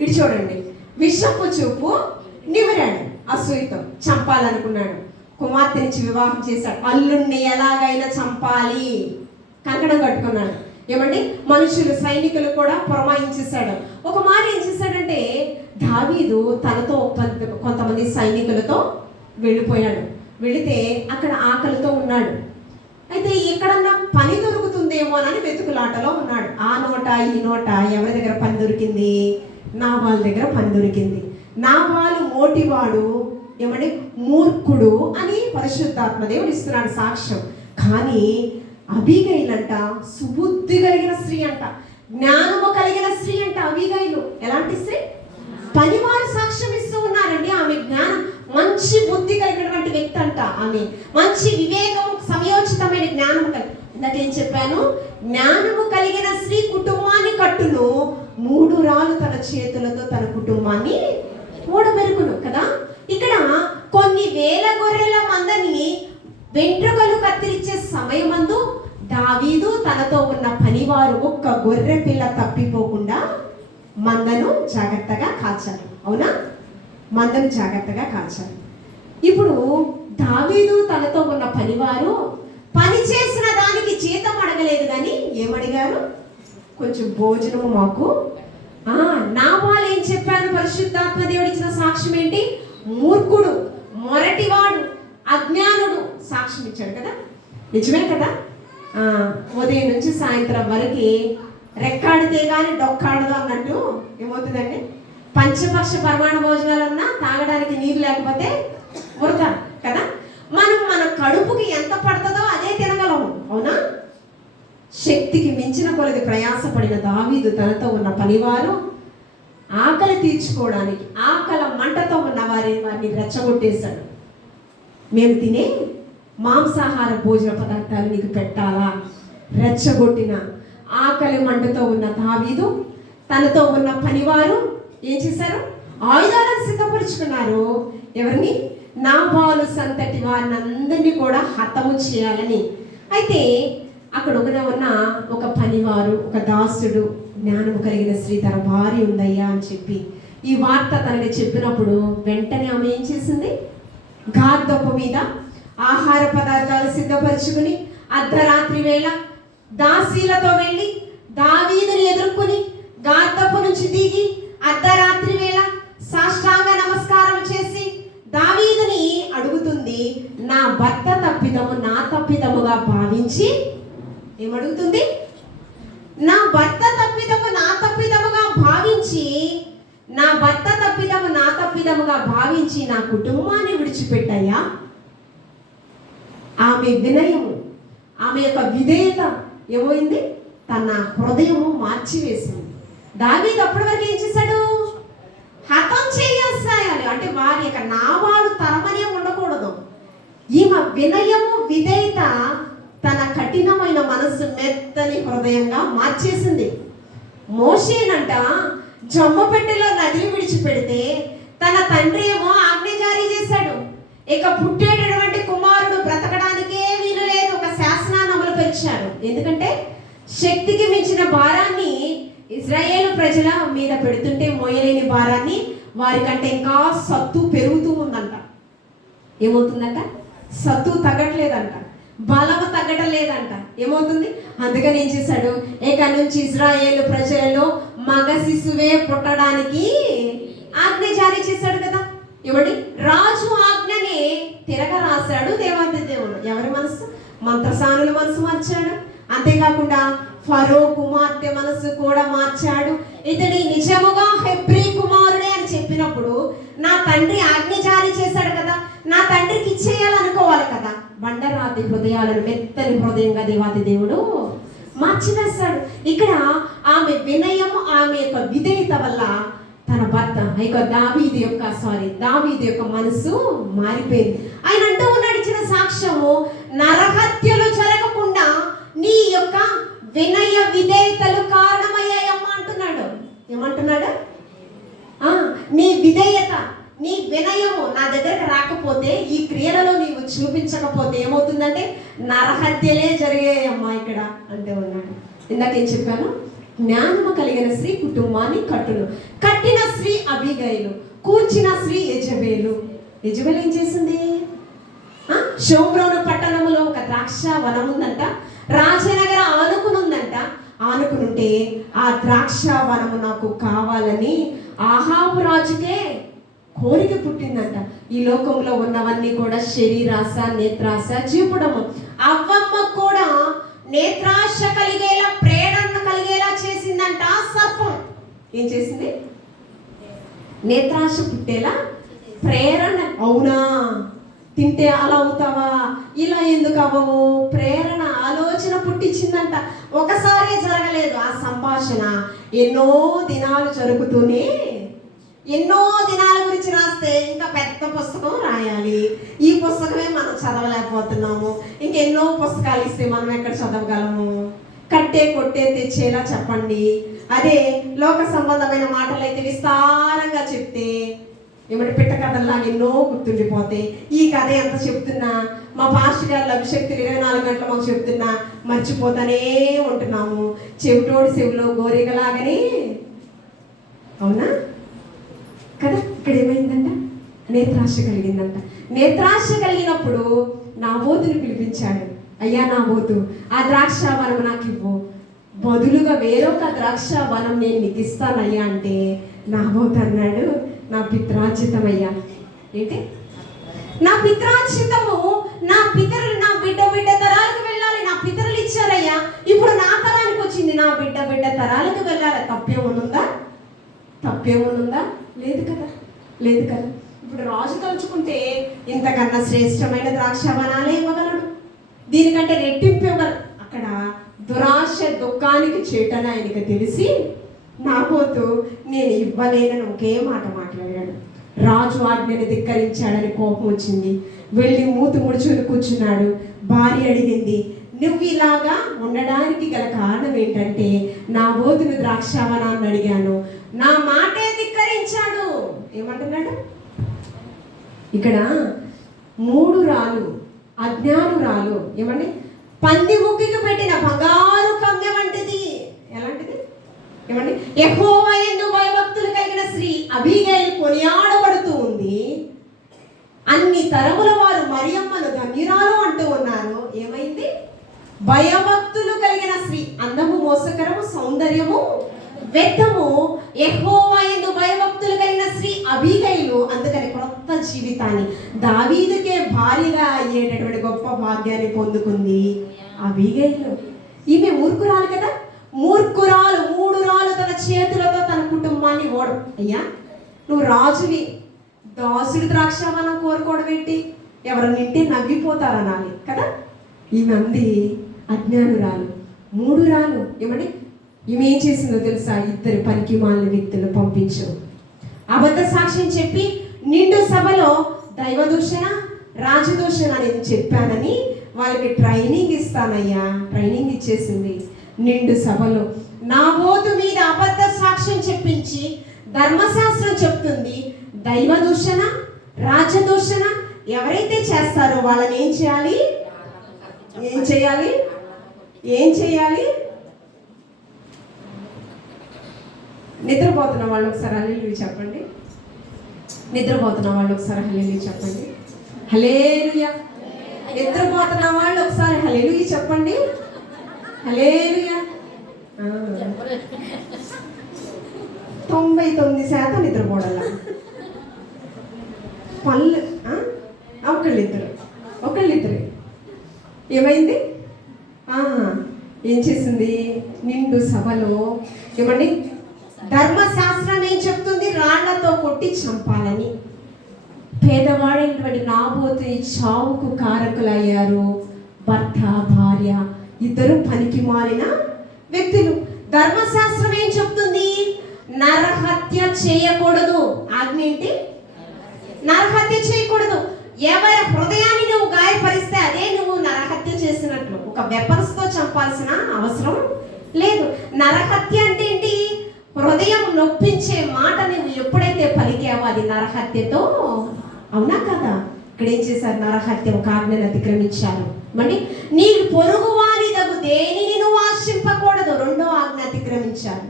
ఇటు చూడండి, విషపు చూపు నిమిరాడు. అసూయతో చంపాలనుకున్నాడు. కుమార్తెనిచ్చి వివాహం చేశాడు. అల్లుణ్ణి ఎలాగైనా చంపాలి కంకణం కట్టుకున్నాడు. ఏమండి? మనుషులు, సైనికులు కూడా పురమాయించేశాడు. ఒక మాట ఏం చేశాడంటే, దావీదు తనతో కొంతమంది సైనికులతో వెళ్ళిపోయాడు. వెళితే అక్కడ ఆకలితో ఉన్నాడు. అయితే ఎక్కడన్నా పని దొరుకుతుందేమో అని వెతుకులాటలో ఉన్నాడు. ఆ నోట ఈ నోట ఎవరి దగ్గర పని దొరికింది? నాబాలు దగ్గర పని దొరికింది. నాబాలు మోటివాడు, ఏమంటే మూర్ఖుడు అని పరిశుద్ధాత్మ దేవుడు ఇస్తున్నాడు సాక్ష్యం. కానీ అబీగైలు అంట సుబుద్ధి కలిగిన స్త్రీ అంట, జ్ఞానము కలిగిన స్త్రీ అంట. అబీగైలు ఎలాంటి స్త్రీ? పనివారు సాక్ష్యం ఇస్తూ ఉన్నారండి. ఆమె జ్ఞానం, మంచి బుద్ధి కలిగినటువంటి వ్యక్తి అంట. ఆమె మంచి వివేకం, సమయోచితమైన జ్ఞానం కలిగి. ఇందాకేం చెప్పాను? జ్ఞానము కలిగిన స్త్రీ కుటుంబాన్ని కట్టును, 3 రాళ్ళు తన చేతులతో తన కుటుంబాన్ని ఓడబెరుకును కదా. ఇక్కడ కొన్ని వేల గొర్రెల మందని వెంట్రుకలు కత్తిరించే సమయమందు దావీదు తనతో ఉన్న పనివారు ఒక్క గొర్రె పిల్ల తప్పిపోకుండా మందను జాగ్రత్తగా కాచారు. అవునా? మందను జాగ్రత్తగా కాచారు. ఇప్పుడు దావీదు తనతో ఉన్న పనివారు పని చేసిన దానికి జీతం అడగలేదు, కానీ ఏమడిగారు? కొంచెం భోజనము మాకు. నాబాలు ఏం చెప్పారు? పరిశుద్ధాత్మ దేవుడు ఇచ్చిన సాక్ష్యం ఏంటి? మూర్ఖుడు, మొరటివాడు, అజ్ఞానుడు సాక్ష్యం ఇచ్చాడు కదా. నిజమే కదా. ఉదయం నుంచి సాయంత్రం వరకు రెక్కాడితే కానీ డొక్కాడదు అన్నట్టు ఏమవుతుందండి? పంచపక్ష పరమాణ భోజనాలన్నా తాగడానికి నీరు లేకపోతే వృధా కదా. మన కడుపుకి ఎంత పడుతుందో అదే తినగలము. అవునా? శక్తికి మించిన కొలది ప్రయాసపడిన దావీదు తనతో ఉన్న పనివారు ఆకలి తీర్చుకోవడానికి, ఆకలి మంటతో ఉన్న వారిని రెచ్చగొట్టేశాడు. మేము తినే మాంసాహార భోజన పదార్థాలు నీకు పెట్టాలా? రెచ్చగొట్టిన ఆకలి మంటతో ఉన్న దావీదు తనతో ఉన్న పనివారు ఏం చేశారు? ఆయుధాలను సిద్ధపరుచుకున్నారు. ఎవరిని? నాబాలు సంతటి వారిని అందరినీ కూడా హతము చేయాలని. అయితే అక్కడ ఉన్న ఒక పనివారు, ఒక దాసుడు, జ్ఞానము కలిగిన స్త్రీ తన భార్య ఉందయ్యా అని చెప్పి ఈ వార్త తనకి చెప్పినప్పుడు వెంటనే ఆమె ఏం చేసింది? గార్దొప్ప మీద ఆహార పదార్థాలు సిద్ధపరచుకుని అర్ధరాత్రి వేళ దాసీలతో వెళ్ళి దావీదుని ఎదుర్కొని గాతపు నుంచి దిగి అర్ధరాత్రి వేళ సాష్టాంగ నమస్కారం చేసి దావీదుని అడుగుతుంది, నా భర్త తప్పిదము నా తప్పిదముగా భావించి ఏమడుగుతుంది? నా భర్త తప్పిదము నా తప్పిదముగా భావించి, నా భర్త తప్పిదము నా తప్పిదముగా భావించి నా కుటుంబాన్ని విడిచిపెట్టాయా? ఆమె వినయము, ఆమె యొక్క విధేయత ఏమైంది? తన హృదయము మార్చివేసింది. దావీదు అప్పటి వరకు ఏం చేశాడు? హతం చేయాలి అంటే వారి యొక్క నావాలు తరమనే ఉండకూడదు. ఈమె వినయము విధేయత తన కఠినమైన మనస్సు మెత్తని హృదయంగా మార్చేసింది. మోషేనంట జమ్మ పెట్టెలో నదిని విడిచిపెడితే తన తండ్రి ఏమో ఆజ్ఞ జారీ చేశాడు, ఇక పుట్టేటటువంటి కుమారుడు బ్రతకడానికే వీలు లేదు, ఒక శాసనాన్ని అమలుపరిచాడు. ఎందుకంటే శక్తికి మించిన భారాన్ని ఇజ్రాయేలు ప్రజల మీద పెడుతుంటే మోయలేని భారాన్ని వారికంటే ఇంకా సత్తు పెరుగుతూ ఉందంట. ఏమవుతుందంట? సత్తు తగ్గట్లేదంట, బలము తగ్గడం లేదంట. ఏమవుతుంది? అందుకని ఏం చేశాడు? ఇక నుంచి ఇజ్రాయేలు ప్రజలలో మగ శిశువే పుట్టడానికి ఆజ్ఞ జారీ చేశాడు కదా. ఇవ్వండి, రాజు ఆజ్ఞని తిరగ రాశాడు దేవాది దేవుడు. ఎవరి మనసు? మంత్రసానుల మనసు మార్చాడు. అంతేకాకుండా ఫరో కుమార్తె మనసు కూడా మార్చాడు. ఇతడి నిజముగా హెబ్రీ కుమారుడే అని చెప్పినప్పుడు నా తండ్రి ఆజ్ఞ జారీ చేశాడు కదా, నా తండ్రికి ఇచ్చేయాలనుకోవాలి కదా. బండరాతి హృదయాలను మెత్తని హృదయంగా దేవాది దేవుడు మార్చివేస్తాడు. ఇక్కడ ఆమె వినయం, ఆమె యొక్క విధేయత వల్ల తన భర్త దావీదు యొక్క మనసు మారిపోయింది. ఆయన అంటూ ఉన్నాడు, ఇచ్చిన సాక్ష్యము, నరహత్యలు జరగకుండా నీ యొక్క వినయ విధేయతలు కారణమయ్యాయమ్మా అంటున్నాడు. ఏమంటున్నాడు? నీ విధేయత, నీ వినయము నా దగ్గరకు రాకపోతే, ఈ క్రియలలో నీవు చూపించకపోతే ఏమవుతుందంటే నరహత్యలే జరిగాయమ్మా ఇక్కడ అంటే ఉన్నాడు. ఇందాకేం చెప్పాను? జ్ఞానము కలిగిన స్త్రీ కుటుంబాన్ని కట్టిన స్త్రీ అబీగైలు, కూర్చిన స్త్రీ యెజబేలు. యెజబేలు ఏం చేసింది? షోమ్రోను పట్టణములో ఒక ద్రాక్ష వనం ఉందంట, రాజనగర ఆనుకునుందంట. ఆనుకునుంటే ఆ ద్రాక్ష వనము నాకు కావాలని ఆహాబు రాజుకే కోరిక పుట్టిందంట. ఈ లోకంలో ఉన్నవన్నీ కూడా శరీరాశ, నేత్రాశ, జీపుడము. అవ్వమ్మ కూడా నేత్రాశ కలిగేలా, ప్రేరణ కలిగేలా చేసిందంట సర్పం. ఏం చేసింది? నేత్రాశ పుట్టేలా ప్రేరణ. అవునా, తింటే అలా అవుతావా, ఇలా ఎందుకు అవ్వవు? ప్రేరణ, ఆలోచన పుట్టించిందంట. ఒకసారి జరగలేదు ఆ సంభాషణ, ఎన్నో దినాలు జరుగుతూనే, ఎన్నో దినాల గురించి రాస్తే ఇంకా పెద్ద పుస్తకం రాయాలి. ఈ పుస్తకమే మనం చదవలేకపోతున్నాము, ఇంకెన్నో పుస్తకాలు ఇస్తే మనం ఎక్కడ చదవగలము? కట్టే కొట్టే తెచ్చేలా చెప్పండి. అదే లోక సంబంధమైన మాటలు అయితే విస్తారంగా చెప్తే ఏమంటే పిట్ట కథల్లా ఎన్నో గుర్తుండిపోతాయి. ఈ కథ ఎంత చెప్తున్నా, మా పాస్టర్ గారు అభిషక్తులు 24 గంటలు మాకు చెప్తున్నా మర్చిపోతానే ఉంటున్నాము. చెవిటోడు చెవిలో గోరికలాగని. అవునా కదా? ఇక్కడ ఏమైందంట? నేత్రాశ కలిగిందంట. నేత్రాశ కలిగినప్పుడు నాబోతుని పిలిపించాడు. అయ్యా నాబోతు, ఆ ద్రాక్ష వనం నాకు ఇవ్వు, బదులుగా వేరొక ద్రాక్ష వనం నేను నీకు ఇస్తానయ్యా అంటే నాబోతు అన్నాడు, నా పిత్రార్జితమయ్యా. ఏంటి? నా పిత్రార్జితము, నా పితరులు, నా బిడ్డ తరాలకు వెళ్ళాలి. నా పితరులు ఇచ్చారయ్యా, ఇప్పుడు నా తరానికి వచ్చింది, నా బిడ్డ తరాలకు వెళ్ళాలి. తప్పేమనుందా? లేదు కదా, లేదు కదా. ఇప్పుడు రాజు తలుచుకుంటే ఇంతకన్నా శ్రేష్టమైన ద్రాక్ష వనాలే ఇవ్వగలడు, దీనికంటే రెట్టింపు ఇవ్వగలడు. అక్కడ దురాశ దుఃఖానికి చేటని ఆయనకి తెలిసి నాబోతు నేను ఇవ్వలేనని ఒకే మాట మాట్లాడాడు. రాజు ఆజ్ఞని ధిక్కరించాడని కోపం వచ్చింది. వెళ్ళి మూతి ముడుచుని కూర్చున్నాడు. భార్య అడిగింది, నువ్వు ఇలాగా ఉండడానికి గల కారణం ఏంటంటే, నాబోతును ద్రాక్షావనాన్ని అడిగాను, నా మాటే ధిక్కరించాడు. ఏమంటున్నాడు ఇక్కడ? 3 రాళ్ళు, అజ్ఞానురాలు. ఏమండి? పంది ముక్కికి పెట్టిన బంగారు కమ్మె వంటిది. ఎలాంటిది? ఏమండి? యెహోవా యందు భయభక్తులు కలిగిన స్త్రీ అబీగైలు కొనియాడబడుతూ ఉంది. అన్ని తరముల వారు మరియమ్మను ధన్యురాలు అంటూ ఉన్నారు. ఏమైంది? భయభక్తులు కలిగిన స్త్రీ. అందము మోసకరము, సౌందర్యము వ్యర్థము, యెహోవా యందు భయభక్తులు కలిగిన స్త్రీ అబీగైలు. అందుకని క్రొత్త జీవితాన్ని, దావీదుకే భార్యగా అయ్యేటటువంటి గొప్ప భాగ్యాన్ని పొందుకుంది అబీగైలు. ఈమె మూర్ఖురాలు కదా, మూర్ఖురాలు 3 రాళ్ళు తన చేతులతో తన కుటుంబాన్ని అయ్యా నువ్వు రాజువి, దాసుడి ద్రాక్షావనం కోరుకోవడం ఏంటి, ఎవరు నింటే నవ్విపోతారనాలి కదా. ఈమె అంది అజ్ఞానురాలు, 3 రాళ్ళు. ఏమండి ఈమె ఏం చేసిందో తెలుసా? 2 పనికి మాలిన వ్యక్తులు పంపించు, అబద్ధ సాక్ష్యం చెప్పి నిండు సభలో దైవదూషణ రాజదూషణ అనేది చెప్పానని వాళ్ళకి ట్రైనింగ్ ఇస్తానయ్యా. ట్రైనింగ్ ఇచ్చేసింది. నిండు సభలో నాబోతు మీద అబద్ధ సాక్ష్యం చెప్పించి, ధర్మశాస్త్రం చెప్తుంది దైవదూషణ రాజదూషణ ఎవరైతే చేస్తారో వాళ్ళని ఏం చేయాలి? ఏం చేయాలి? ఏం చేయాలి? నిద్రపోతున్న వాళ్ళు ఒకసారి హల్లెలూయా చెప్పండి. నిద్రపోతున్న వాళ్ళు ఒకసారి హల్లెలూయా చెప్పండి. హల్లెలూయా. నిద్రపోతున్న వాళ్ళు ఒకసారి హల్లెలూయా చెప్పండి. హల్లెలూయా. 99% నిద్రపోవడాల. పళ్ళు ఒకళ్ళిద్దరు ఏమైంది? ఏం చేసింది? నిండు సభలో ఏమండి ధర్మశాస్త్రం ఏం చెప్తుంది? రాళ్లతో కొట్టి చంపాలని. పేదవాడైనటువంటి నాబోతుని చావుకు కారకులయ్యారు భర్త భార్య, 2 పనికి మాలిన వ్యక్తులు. ధర్మశాస్త్రం ఏం చెప్తుంది? నరహత్య చేయకూడదు. ఆజ్ఞ ఏంటి? నరహత్య చేయకూడదు. ఎవరి హృదయాన్ని నువ్వు గాయపరిస్తే అదే నువ్వు నరహత్య చేసినట్లు. ఒక వెపన్స్తో చంపాల్సిన అవసరం లేదు. నరహత్య అంటే ఏంటి? హృదయం నొప్పించే మాట నువ్వు ఎప్పుడైతే పలికావో అది నరహత్యతో, అవునా కదా? ఇక్కడ ఏం చేశారు? నరహత్య ఒక ఆజ్ఞను అతిక్రమించారు. మరి నీ పొరుగు వారి దగ్గు దేనిని నువ్వు ఆశింపకూడదు. 2వ ఆజ్ఞ అతిక్రమించారు.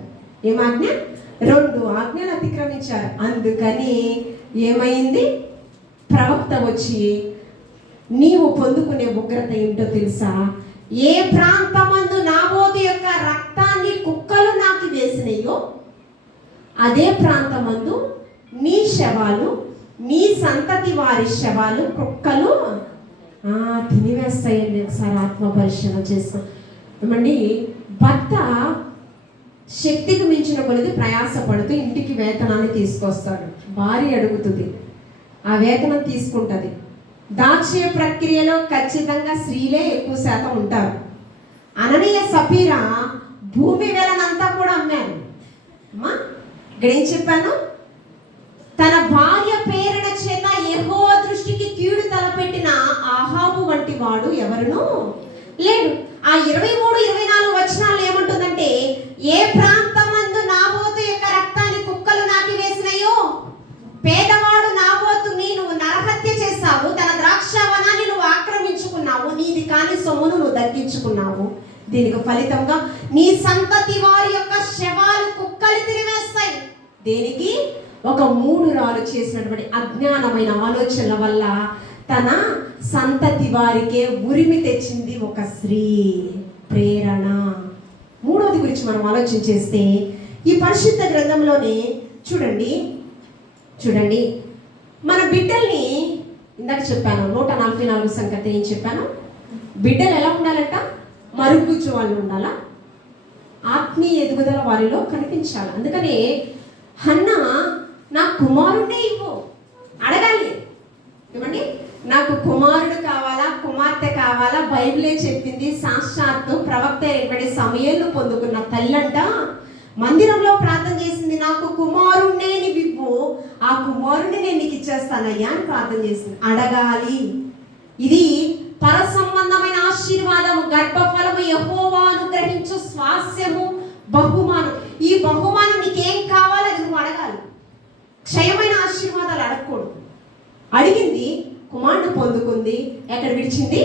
ఏమాజ్ఞ? 2 ఆజ్ఞలు అతిక్రమించారు. అందుకని ఏమైంది? ప్రవక్త వచ్చి నీవు పొందుకునే ఉగ్రత ఏంటో తెలుసా? ఏ ప్రాంతమందు నాబోతు యొక్క రక్తాన్ని కుక్కలు నాకు వేసినాయో అదే ప్రాంతమందు నీ శవాలు, నీ సంతతి వారి శవాలు కుక్కలు తినివేస్తాయండి. ఒకసారి ఆత్మ పరిశీలన చేస్తాం. ఏమండి భర్త శక్తికి మించిన కొలది ప్రయాసపడుతూ ఇంటికి వేతనాన్ని తీసుకొస్తాడు. భార్య అడుగుతుంది, ఆ వేతనం తీసుకుంటుంది. దాక్షయ ప్రక్రియలో ఖచ్చితంగా స్త్రీలే ఎక్కువ శాతం ఉంటారు. అననీయ సపీరా భూమి వేలనంతా కూడా అమ్మారు. అమ్మా ఇక్కడ ఏం చెప్పాను? తన భార్య ప్రేరణ చేత యెహోవా దృష్టికి కీడు తలపెట్టిన ఆహాబు వంటి వాడు ఎవరునూ లేడు. ఆ 23-24 వచనాలు ఏమంటుందంటే, ఏ ప్రాంతమందు నాబోతు యొక్క రక్తాన్ని కుక్కలు నాకి వేసినాయో, పేదవాడు నాబోతుని నువ్వు నరహత్య చేశావు, తన ద్రాక్షావనాన్ని నువ్వు ఆక్రమించుకున్నావు, నీది కాని సొమ్మును నువ్వు దక్కించుకున్నావు. దీనికి ఫలితంగా నీ సంతతి వారి యొక్క శవాలు కుక్కలు తిరివేస్తాయి. దేనికి? ఒక 3 రాళ్ళు చేసినటువంటి అజ్ఞానమైన ఆలోచనల వల్ల తన సంతతి వారికే ఉరిమి తెచ్చింది ఒక స్త్రీ ప్రేరణ. 3వది గురించి మనం ఆలోచన చేస్తే ఈ పరిశుద్ధ గ్రంథంలోనే చూడండి మన బిడ్డల్ని ఇందాక చెప్పాను 144 సంగతి ఏం చెప్పాను? బిడ్డలు ఎలా ఉండాలంట? మరుగుజ్జు వాళ్ళు ఉండాలా, ఆత్మీయ ఎదుగుదల వారిలో కనిపించాలి. అందుకనే హన్నా నా కుమారుడే ఇవ్వు అడగాలి. ఏమండి? నాకు కుమారుడు కావాలా, కుమార్తె కావాలా? బైబిలే చెప్పింది. సాక్షాత్తు ప్రవక్త అయినటువంటి సమూయేలు పొందుకున్న తల్లంట మందిరంలో ప్రార్థన చేసింది, నాకు కుమారుణ్ణే నీవివ్వు, ఆ కుమారుణ్ణి నేను నీకు ఇచ్చేస్తానయ్యా అని ప్రార్థన చేసింది. అడగాలి. ఇది పర సంబంధమైన ఆశీర్వాదము, గర్భఫలము, యెహోవా అనుగ్రహించు స్వాస్యము, బహుమానం. ఈ బహుమానం నీకేం కావాలో అది నువ్వు అడగాలి. క్షయమైన ఆశీర్వాదాలు అడగకూడదు. అడిగింది, కుమారుడు పొందుకుంది. ఎక్కడ విడిచింది?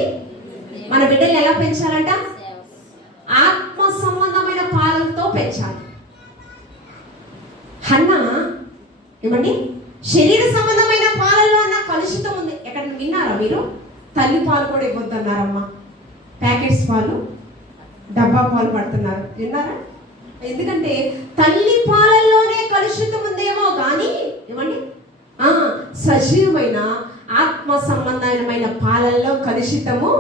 మన బిడ్డలు ఎలా పెంచాలంట? ఆత్మ సంబంధమైన పాలనతో పెంచాలి. హన్నా ఏమండి? శరీర సంబంధమైన పాలనలో అన్న కలుషితం ఉంది. ఎక్కడ విన్నారా మీరు? తల్లి పాలు కూడా ఇవ్వద్దన్నారమ్మా. ప్యాకెట్స్ పాలు డబ్బా పాలు పడుతున్నారు. విన్నారా? ఎందుకంటే తల్లి పాలల్లోనే కలుషితం ఉందేమో కానీ ఏమండి సజీవమైన ఆత్మ సంబంధమైన పాలల్లో కలుషితము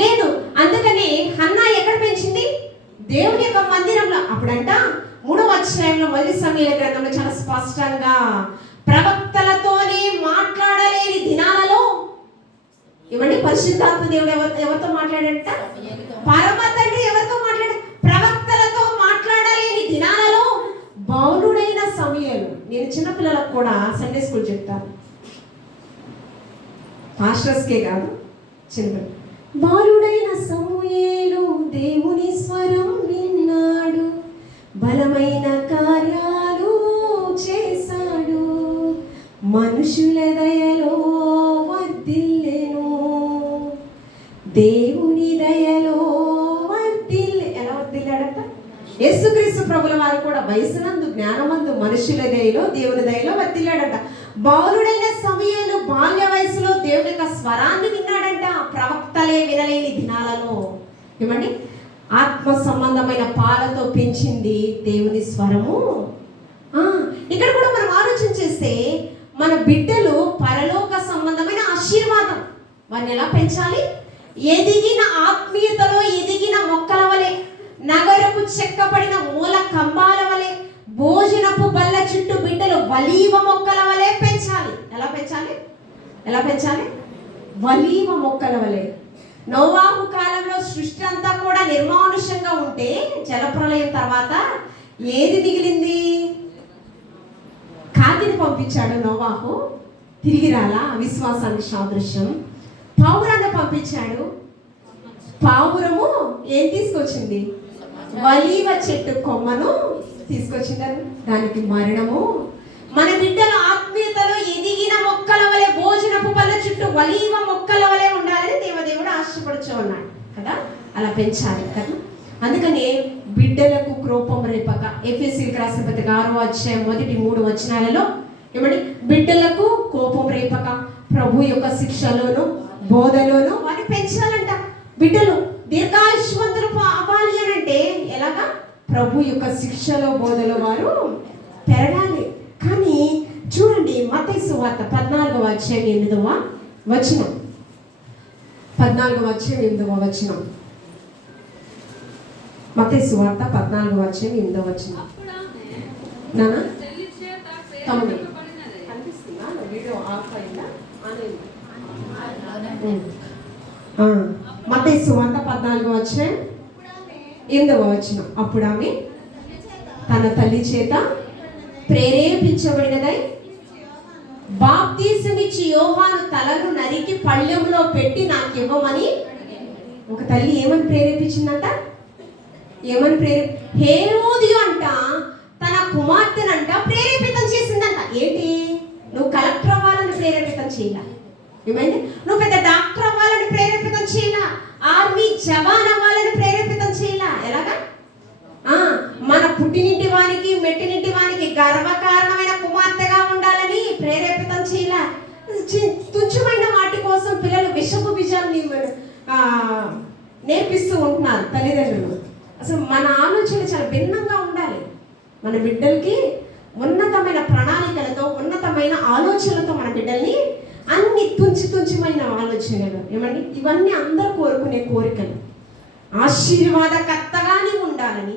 లేదు. అందుకని హన్నా ఎక్కడ పెంచింది? దేవుని యొక్క మందిరంలో. అప్పుడంట 3వ అధ్యాయంలో మొదటి సమూయేలు గ్రంథంలో చాలా స్పష్టంగా ప్రవక్తలతోనే మాట్లాడలేని దినాలలో ఏమండి పరిశుద్ధాత్మ దేవుడు ఎవరితో మాట్లాడంట? పరమ తండ్రి ఎవరితో మాట్లాడ? ప్రవక్తలతో మాట్లాడలేని దినాలలో బౌలుడైన సమూయేలు. నేను చిన్నపిల్లలకు కూడా సండే స్కూల్ చెప్తాను, మాస్టర్స్కే కాదు, చిన్నపిల్లలు. బాలుడైన సమూయేలు దేవుని స్వరం విన్నాడు, బలమైన కార్యాలు చేశాడు, మనుషుల దయలో వర్ధిల్లెను, దేవుని దయలో ఎలా వర్ధిల్లాడట? యేసుక్రీస్తు ప్రభుల వారు కూడా వయసునందు జ్ఞానమందు మనుషుల దయలో దేవుని దయలో వర్ధిల్లాడట. బాలుడైన సమూయేలు బాల్య వయసులో దేవుని యొక్క స్వరాన్ని విన్నాడంట. ప్రవక్తలే వినలేని దినాలలో ఏమండి ఆత్మ సంబంధమైన పాలతో పెంచింది దేవుని స్వరము. ఇక్కడ కూడా మనం ఆలోచన చేస్తే మన బిడ్డలు పరలోక సంబంధమైన ఆశీర్వాదం. వారిని ఎలా పెంచాలి? ఎదిగిన ఆత్మీయతలో ఎదిగిన మొక్కల వలె, నగరకు చెక్కబడిన మూల కంబాల వలె, భోజనపు బల్ల చుట్టూ బిడ్డలు వలీవ మొక్కల వలె పెంచాలి. ఎలా పెంచాలి? ఎలా పెంచాలి? వలీవ మొక్కల వలె. నోవాహు కాలంలో సృష్టి అంతా కూడా నిర్మానుషంగా ఉంటే జలప్రలయం తర్వాత ఏది మిగిలింది? కాకిని పంపించాడు నోవాహు, తిరిగి రాలా, విశ్వాసానికి సాదృశ్యం. పావురాన్ని పంపించాడు, పావురము ఏం తీసుకొచ్చింది? వలీవ చెట్టు కొమ్మను తీసుకొచ్చిందని. దానికి మరణము. మన బిడ్డల ఆత్మీయతలో ఎదిగిన మొక్కల వలె, భోజనపు బల్ల చుట్టూ వలీవ మొక్కల వలె ఉండాలని దేవదేవుడు ఆశపడుచు ఉన్నాడు కదా. అలా పెంచాలి కదా. అందుకని బిడ్డలకు క్రోపం రేపక, ఎఫెసీయులకు రాసిన పత్రిక 6వ అధ్యాయం మొదటి 3 వచనాలలో ఏమండి బిడ్డలకు కోపం రేపక ప్రభు యొక్క శిక్షలోను బోధలోను వారిని పెంచాలంట. బిడ్డలు దీర్ఘాయుష్మంతులు అవ్వాలి అని అంటే ఎలాగా? ప్రభు యొక్క శిక్షలో బోధలో వారు పెరగాలి. కానీ చూడండి మత్తయి సువార్త 14వ అధ్యాయం 8వ వచనం. 14వ అధ్యాయం 8వ వచనం. మత్తయి సువార్త 14వ అధ్యాయం 8వ వచనం. నానా తమ్ముడు కనిపిస్తుందా? వీడియో ఆఫ్ అయిందా? మత్తయి సువార్త 14వ అధ్యాయం 8వ వచనం. అప్పుడు ఆమె తన తల్లి చేత ప్రేరేపించబడినదై బాప్తీసమిచ్చి యోహాను తలను నరికి పళ్ళెంలో పెట్టి నాకు ఇవ్వమని. ఒక తల్లి ఏమని ప్రేరేపించిందంట? హేరోదియు అంట తన కుమార్తెనంట ప్రేరేపితం చేసిందంట. ఏంటి? నువ్వు కలెక్టర్ అవ్వాలని ప్రేరేపితం చేయాల, ఏమైంది? నువ్వు పెద్ద డాక్టర్ అవ్వాలని ప్రేరేపితం చేయాల, ఆర్మీ జవాన్ అవ్వాలని ప్రేరేపితం చేయాల. ఎలాగా? మన పుట్టినింటి వానికి మెట్టినింటి వానికి గర్వకారణమైన కుమార్తెగా ఉండాలని ప్రేరేపితం చేయాల. తుచ్చమైన వాటి కోసం పిల్లలు విషపు బీజాన్ని నేర్పిస్తూ ఉంటున్నారు తల్లిదండ్రులు. అసలు మన ఆలోచన చాలా భిన్నంగా ఉండాలి. మన బిడ్డలకి ఉన్నతమైన ప్రణాళికలతో, ఉన్నతమైన ఆలోచనలతో మన బిడ్డల్ని అన్ని తుంచిమైన ఆలోచనలు ఏమండి ఇవన్నీ అందరూ కోరుకునే కోరికలు. ఆశీర్వాదకర్తగా నీవు ఉండాలని,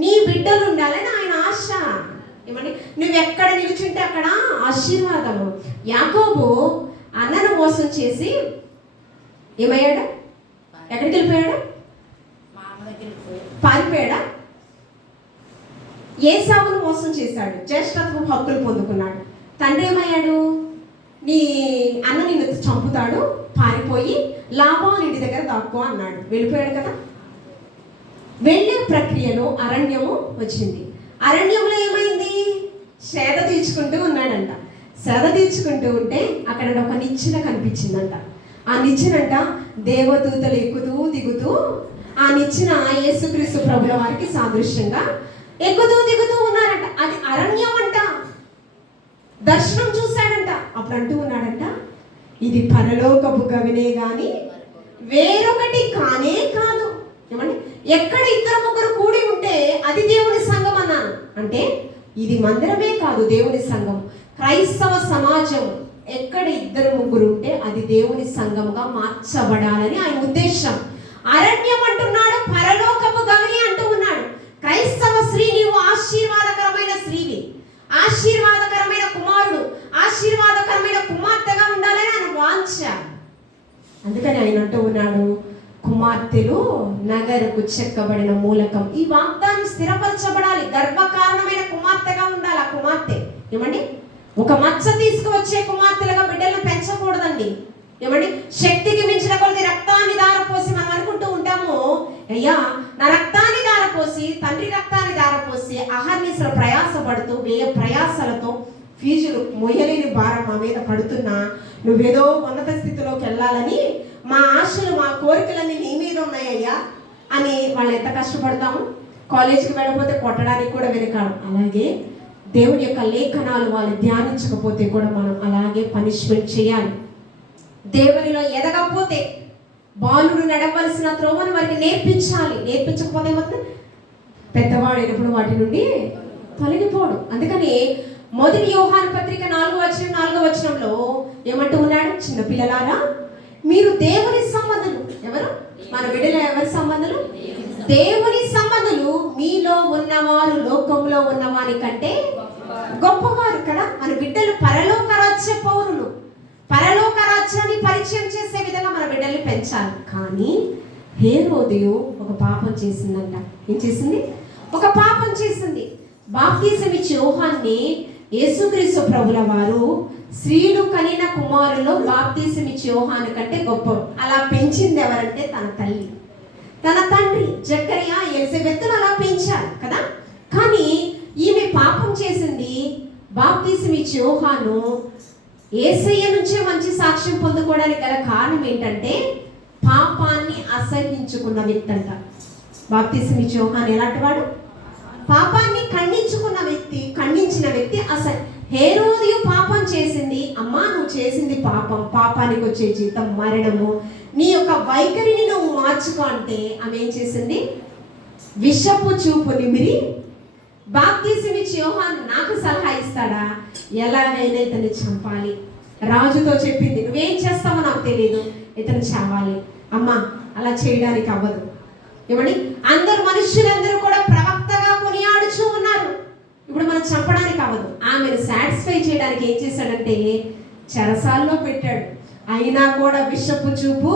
నీ బిడ్డలు ఉండాలని ఆయన ఆశ. ఏమండి నువ్వు ఎక్కడ నిలుచుంటే అక్కడ ఆశీర్వాదము. యాకోబు అన్నను మోసం చేసి ఏమయ్యాడు? ఎక్కడికి వెళ్ళిపోయాడు? పారిపోయాడా? ఏసావును మోసం చేశాడు, జ్యేష్ఠత్వం హక్కులు పొందుకున్నాడు. తండ్రి ఏమయ్యాడు? నీ అన్న నిన్ను చంపుతాడు, పారిపోయి లాబాను ఇంటి దగ్గర దాక్కో అన్నాడు. వెళ్ళిపోయాడు కదా. వెళ్ళే ప్రక్రియలో అరణ్యము వచ్చింది. అరణ్యంలో ఏమైంది? సేద తీర్చుకుంటూ ఉన్నాడంట. సేద తీర్చుకుంటూ ఉంటే అక్కడ ఒక నిచ్చెన కనిపించిందంట. ఆ నిచ్చెనంట దేవదూతలు ఎక్కుతూ దిగుతూ, ఆ నిచ్చెన యేసుక్రీస్తు ప్రభుల వారికి సాదృశ్యంగా ఎక్కుతూ దిగుతూ ఉన్నారంట. అది అరణ్యం అంట. దర్శనం చూశాడంట. అప్పుడు అంటూ ఉన్నాడంట, ఇది పరలోకపు గవినే గాని వేరొకటి కానే కాదు. ఏమండి, ఎక్కడ ఇద్దరు ముగ్గురు కూడి ఉంటే అది దేవుని సంఘం అన్నాను. అంటే ఇది మందిరమే కాదు, దేవుని సంఘం. క్రైస్తవ సమాజం ఎక్కడ ఇద్దరు ముగ్గురు ఉంటే అది దేవుని సంఘంగా మార్చబడాలని ఆయన ఉద్దేశం. అరణ్యం అంటున్నాడు, పరలోకపు గమని అంటూ ఉన్నాడు. క్రైస్తవ స్త్రీ, నీవు ఆశీర్వాదకరమైన స్త్రీవి, ఆశీర్వాదకరమైన కుమారుడు, ఆశీర్వాదకరమైన కుమార్తెగా ఉండాలని ఆయన వాంఛ. అందుకని ఆయన అంటూ ఉన్నాడు, కుమార్తెలు నగరకు చెక్కబడిన మూలకం. ఈ వాగ్దానం స్థిరపరచబడాలి. గర్భకారణమైన కుమార్తెగా ఉండాలి ఆ కుమార్తె. ఏమండి, ఒక మచ్చ తీసుకువచ్చే కుమార్తెలుగా బిడ్డలను పెంచకూడదండి. ఏమండి, శక్తికి మించిన కొద్ది రక్తాన్ని దారపోసి మనం అనుకుంటూ ఉంటాము, అయ్యా నా రక్తాన్ని దారపోసి, తండ్రి రక్తాన్ని దారపోసి అహర్నిశలు ప్రయాసపడుతూ వ్యయ ప్రయాసలతో ఫీజులు మొయ్యలేని భారం మా మీద పడుతున్నా, నువ్వేదో ఉన్నత స్థితిలోకి వెళ్ళాలని మా ఆశలు, మా కోరికలన్నీ నీ మీద ఉన్నాయ్యా అని వాళ్ళు ఎంత కష్టపడతాము. కాలేజీకి వెళ్ళకపోతే కొట్టడానికి కూడా వెనుకాడు. అలాగే దేవుని యొక్క లేఖనాలు వాళ్ళు ధ్యానించకపోతే కూడా మనం అలాగే పనిష్మెంట్ చేయాలి. దేవునిలో ఎదగకపోతే బాలుడు నడవలసిన త్రోవను వారికి నేర్పించాలి. నేర్పించకపోతే ఏమవుతుంది, పెద్దవాడైనప్పుడు వాటి నుండి తొలగిపోడు. అందుకని మొదటి యోహాను పత్రిక 4వ వచనంలో ఏమంటూ ఉన్నాడు, చిన్నపిల్లలారా మీరు దేవుని సంబంధులు. ఎవరు? మన బిడ్డలు ఎవరి సంబంధులు? దేవుని సంబంధులు. మీలో ఉన్నవారు లోకంలో ఉన్నవారి కంటే గొప్పవారు. కదా మన బిడ్డలు పరలోక రాజ్య పౌరులు. పరలోక రాజ్యాన్ని పరిచయం చేసే విధంగా మన బిడ్డల్ని పెంచాలి. కానీ హేరోదియు ఒక పాపం చేసిందంట. ఏం చేసింది? ఒక పాపం చేసింది. బాప్తిసం ఇచ్చే యోహాన్ని యేసుక్రీస్తు ప్రభుల వారు స్త్రీలు కనిన కుమారుల్లో బాప్తిసం ఇచ్చే యోహాను కంటే గొప్ప. అలా పెంచింది ఎవరంటే తన తల్లి, తన తండ్రి జకరియా, ఎలిజబెత్తును అలా పెంచారు కదా. కానీ ఈమె పాపం చేసింది. బాప్తిసం ఇచ్చే యోహాను యేసయ్య నుంచే మంచి సాక్ష్యం పొందుకోవడానికి గల కారణం ఏంటంటే పాపాన్ని అసహించుకున్న వ్యక్తి అంట. బాప్తిసం ఇచ్చే యోహాను ఎలాంటి వాడు? పాపాన్ని ఖండించుకున్న వ్యక్తి, ఖండించిన వ్యక్తి. అసలు హేరోదియు పాపం చేసింది. అమ్మా నువ్వు చేసింది పాపం, పాపానికి వచ్చే జీతం మరణము, నీ యొక్క వైఖరిని నువ్వు మార్చుకో అంటే ఆమె ఏం చేసింది? విషపు చూపు నిమిరి బాప్తిసం ఇచ్చే యోహాను నాకు సలహా ఇస్తాడా, ఎలాగైనా ఇతన్ని చంపాలి. రాజుతో చెప్పింది, నువ్వేం చేస్తావో నాకు తెలియదు, ఇతను చావాలి. అమ్మా అలా చేయడానికి అవ్వదు. ఏమండి, అందరు మనుషులందరూ కూడా ప్రవక్తగా కొనియాడుచూ ఉన్నారు. ఇప్పుడు మనం చంపడానికి అవ్వదు. ఆమెను సాటిస్ఫై చేయడానికి ఏం చేశాడంటే చెరసాల్లో పెట్టాడు. అయినా కూడా విషపు చూపు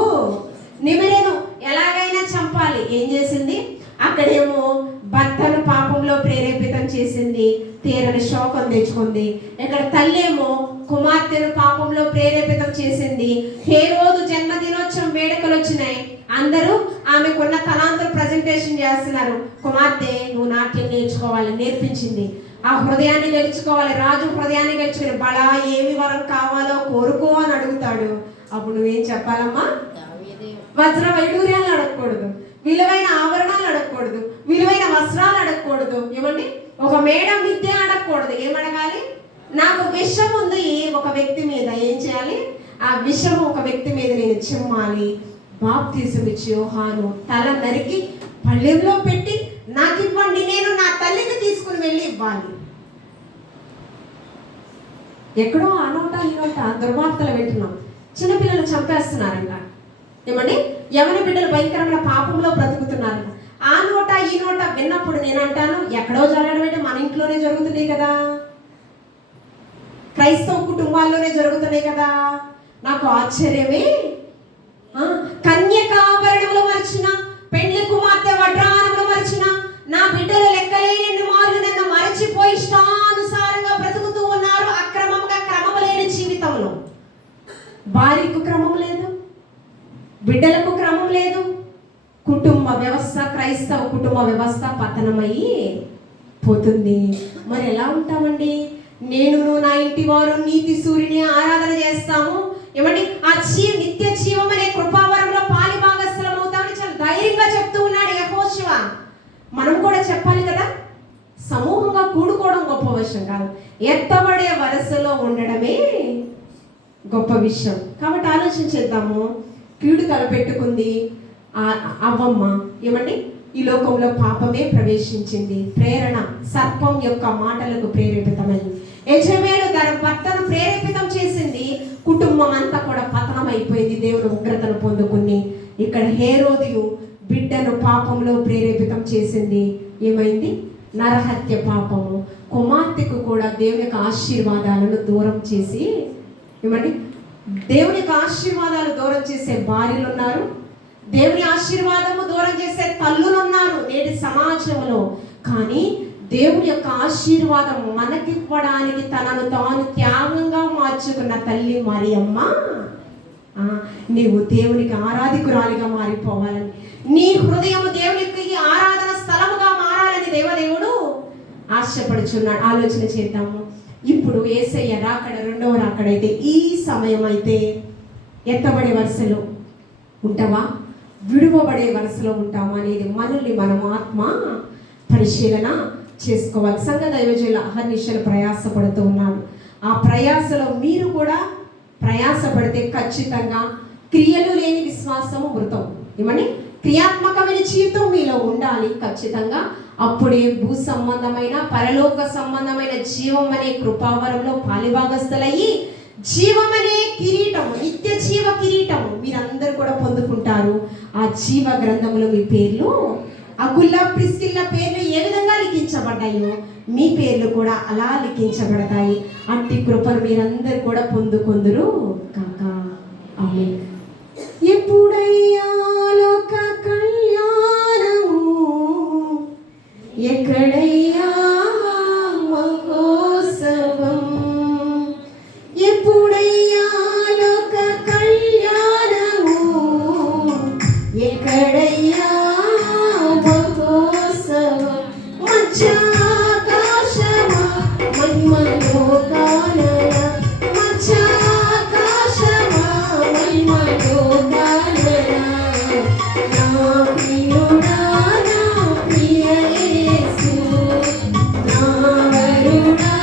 నిమిరెను, ఎలాగైనా చంపాలి. ఏం చేసింది? అక్కడేమో భర్తను పాపంలో ప్రేరేపితం చేసింది, తీరని శోకం తెచ్చుకుంది. ఇక్కడ తల్లేమో కుమార్తెను పాపంలో ప్రేరేపితం చేసింది. హేరోదు జన్మదినోత్సవం వేడుకలు వచ్చినాయి. అందరూ ఆమెకున్న తలాంతులు ప్రజెంటేషన్ చేస్తున్నారు. కుమార్తె నువ్వు నాట్యం నేర్చుకోవాలి, నేర్పించింది. ఆ హృదయాన్ని గెలుచుకోవాలి. రాజు హృదయాన్ని గెలుచుకుని బలా ఏమి వరం కావాలో కోరుకో అని అడుగుతాడు. అప్పుడు నువ్వేం చెప్పాలమ్మా? వజ్ర వైడూర్యాలు అడగకూడదు, విలువైన ఆభరణాలు అడగకూడదు, విలువైన వస్త్రాలు అడగకూడదు. ఏమండి, ఒక మేడం విద్య అడగకూడదు. ఏమడగాలి? నాకు విషం ఉంది ఒక వ్యక్తి మీద, ఏం చేయాలి? ఆ విషం ఒక వ్యక్తి మీద నేను చిమ్మాలి. బాప్తిసం ఇచ్చే యోహాను తల నరికి పళ్ళెంలో పెట్టి నాకు ఇవ్వండి, నేను నా తల్లికి తీసుకుని వెళ్ళి ఇవ్వాలి. ఎక్కడో ఆ నోట ఈ నోట దుర్వార్తలు వింటున్నాం. చిన్నపిల్లలు చంపేస్తున్నారంట. ఏమండి, యవన బిడ్డలు భయంకరమైన పాపంలో బ్రతుకుతున్నారంట. ఆ నోట ఈ నోట విన్నప్పుడు నేను అంటాను, ఎక్కడో జరగడం అంటే మన ఇంట్లోనే జరుగుతున్నాయి కదా, క్రైస్తవ కుటుంబాల్లోనే జరుగుతున్నాయి కదా. నాకు ఆశ్చర్యమే. కన్యకాభరణములు మరిచిన, పెండ్లి కుమార్తె వడ్రానములు మరిచిన నా బిడ్డలు లెక్కలేని మార్లు నన్ను మరచిపోయి ఇష్టానుసారంగా బ్రతుకుతూ ఉన్నారు. అక్రమంగా క్రమం లేని జీవితంలో భార్యకు క్రమం లేదు, బిడ్డలకు క్రమం లేదు. కుటుంబ వ్యవస్థ, క్రైస్తవ కుటుంబ వ్యవస్థ పతనమయ్యి పోతుంది. మరి ఎలా ఉంటామండి? నేను నా ఇంటి వారు నీతి సూర్యుని ఆరాధన చేస్తాము. ఏమండి, ఆ నిత్య జీవం అనే కృపావరంలో పాలి భాగస్థలం అవుతామని చాలా ధైర్యంగా చెప్తూ ఉన్నాడు యెహోషువ. మనం కూడా చెప్పాలి కదా. సమూహంగా కూడుకోవడం గొప్ప విషయం కాదు, ఎత్తబడే వరసలో ఉండడమే గొప్ప విషయం. కాబట్టి ఆలోచించేద్దాము. కీడు తలపెట్టుకుంది, అవ్వమ్మ ఏమండి ఈ లోకంలో పాపమే ప్రవేశించింది. ప్రేరణ సర్పం యొక్క మాటలకు ప్రేరేపితమైంది. యెజబెలు తన భర్తను ప్రేరేపితం చేసింది. కుటుంబం అంతా కూడా పతనం అయిపోయింది. దేవుని ఉగ్రతను పొందుకుని ఇక్కడ హేరోదియు బిడ్డను పాపంలో ప్రేరేపితం చేసింది. ఏమైంది? నరహత్య పాపము. కుమార్తెకు కూడా దేవుని యొక్క ఆశీర్వాదాలను దూరం చేసి ఏమండి దేవుని యొక్క ఆశీర్వాదాలు దూరం చేసే భార్యలు ఉన్నారు. దేవుని ఆశీర్వాదము దూరం చేసే తల్లులు ఉన్నారు నేటి సమాజంలో. కానీ దేవుని యొక్క ఆశీర్వాదం మనకివ్వడానికి తనను తాను త్యాగంగా మార్చుకున్న తల్లి మరియమ్మ, నీవు దేవునికి ఆరాధికురాలిగా మారిపోవాలని, నీ హృదయం దేవునికి ఆరాధన స్థలముగా మారాలని దేవదేవుడు ఆశపడుచున్నాడు. ఆలోచన చేద్దాము. ఇప్పుడు యేసయ్య రాకడ, రెండవ రాకడైతే ఈ సమయం అయితే ఎత్తబడే వరుసలో ఉంటావా, విడువబడే వరుసలో ఉంటామా అనేది మనల్ని మనం ఆత్మ పరిశీలన చేసుకోవాలి. సంఘ దైవజనులు అహర్నిశలు ప్రయాసపడుతూ ఉన్నారు. ఆ ప్రయాసలో మీరు కూడా ప్రయాసపడితే ఖచ్చితంగా క్రియలు లేని విశ్వాసము మృతం. ఏమని క్రియాత్మకమైన జీవితం మీలో ఉండాలి ఖచ్చితంగా. అప్పుడే భూ సంబంధమైన పరలోక సంబంధమైన జీవం అనే కృపావరంలో పాలిభాగస్తులయ్యి జీవం అనే కిరీటము, నిత్య జీవ కిరీటము మీరందరూ కూడా పొందుకుంటారు. ఆ జీవ గ్రంథంలో మీ పేర్లు, అకుల్లా ప్రిస్కిల్లా పేర్లు ఏ విధంగా లిఖించబడ్డాయో మీ పేర్లు కూడా అలా లిఖించబడతాయి. అట్టి కృపను మీరందరూ కూడా పొందుకొందురు కాక. ఆమేన్. ఎప్పుడయ్యా లోక కళ్యాణము, ఎక్కడయ్యా మహోత్సవం, ఎప్పుడయ్యా లోక కళ్యాణము, ఎక్కడయ్యా మహోత్సవం, మధ్యాకాశమా మహిమలోకాలయ, మధ్యాకాశమా మహిమలోకాలయ, నా ప్రియుడా నా ప్రియ యేసు, నా వరుడా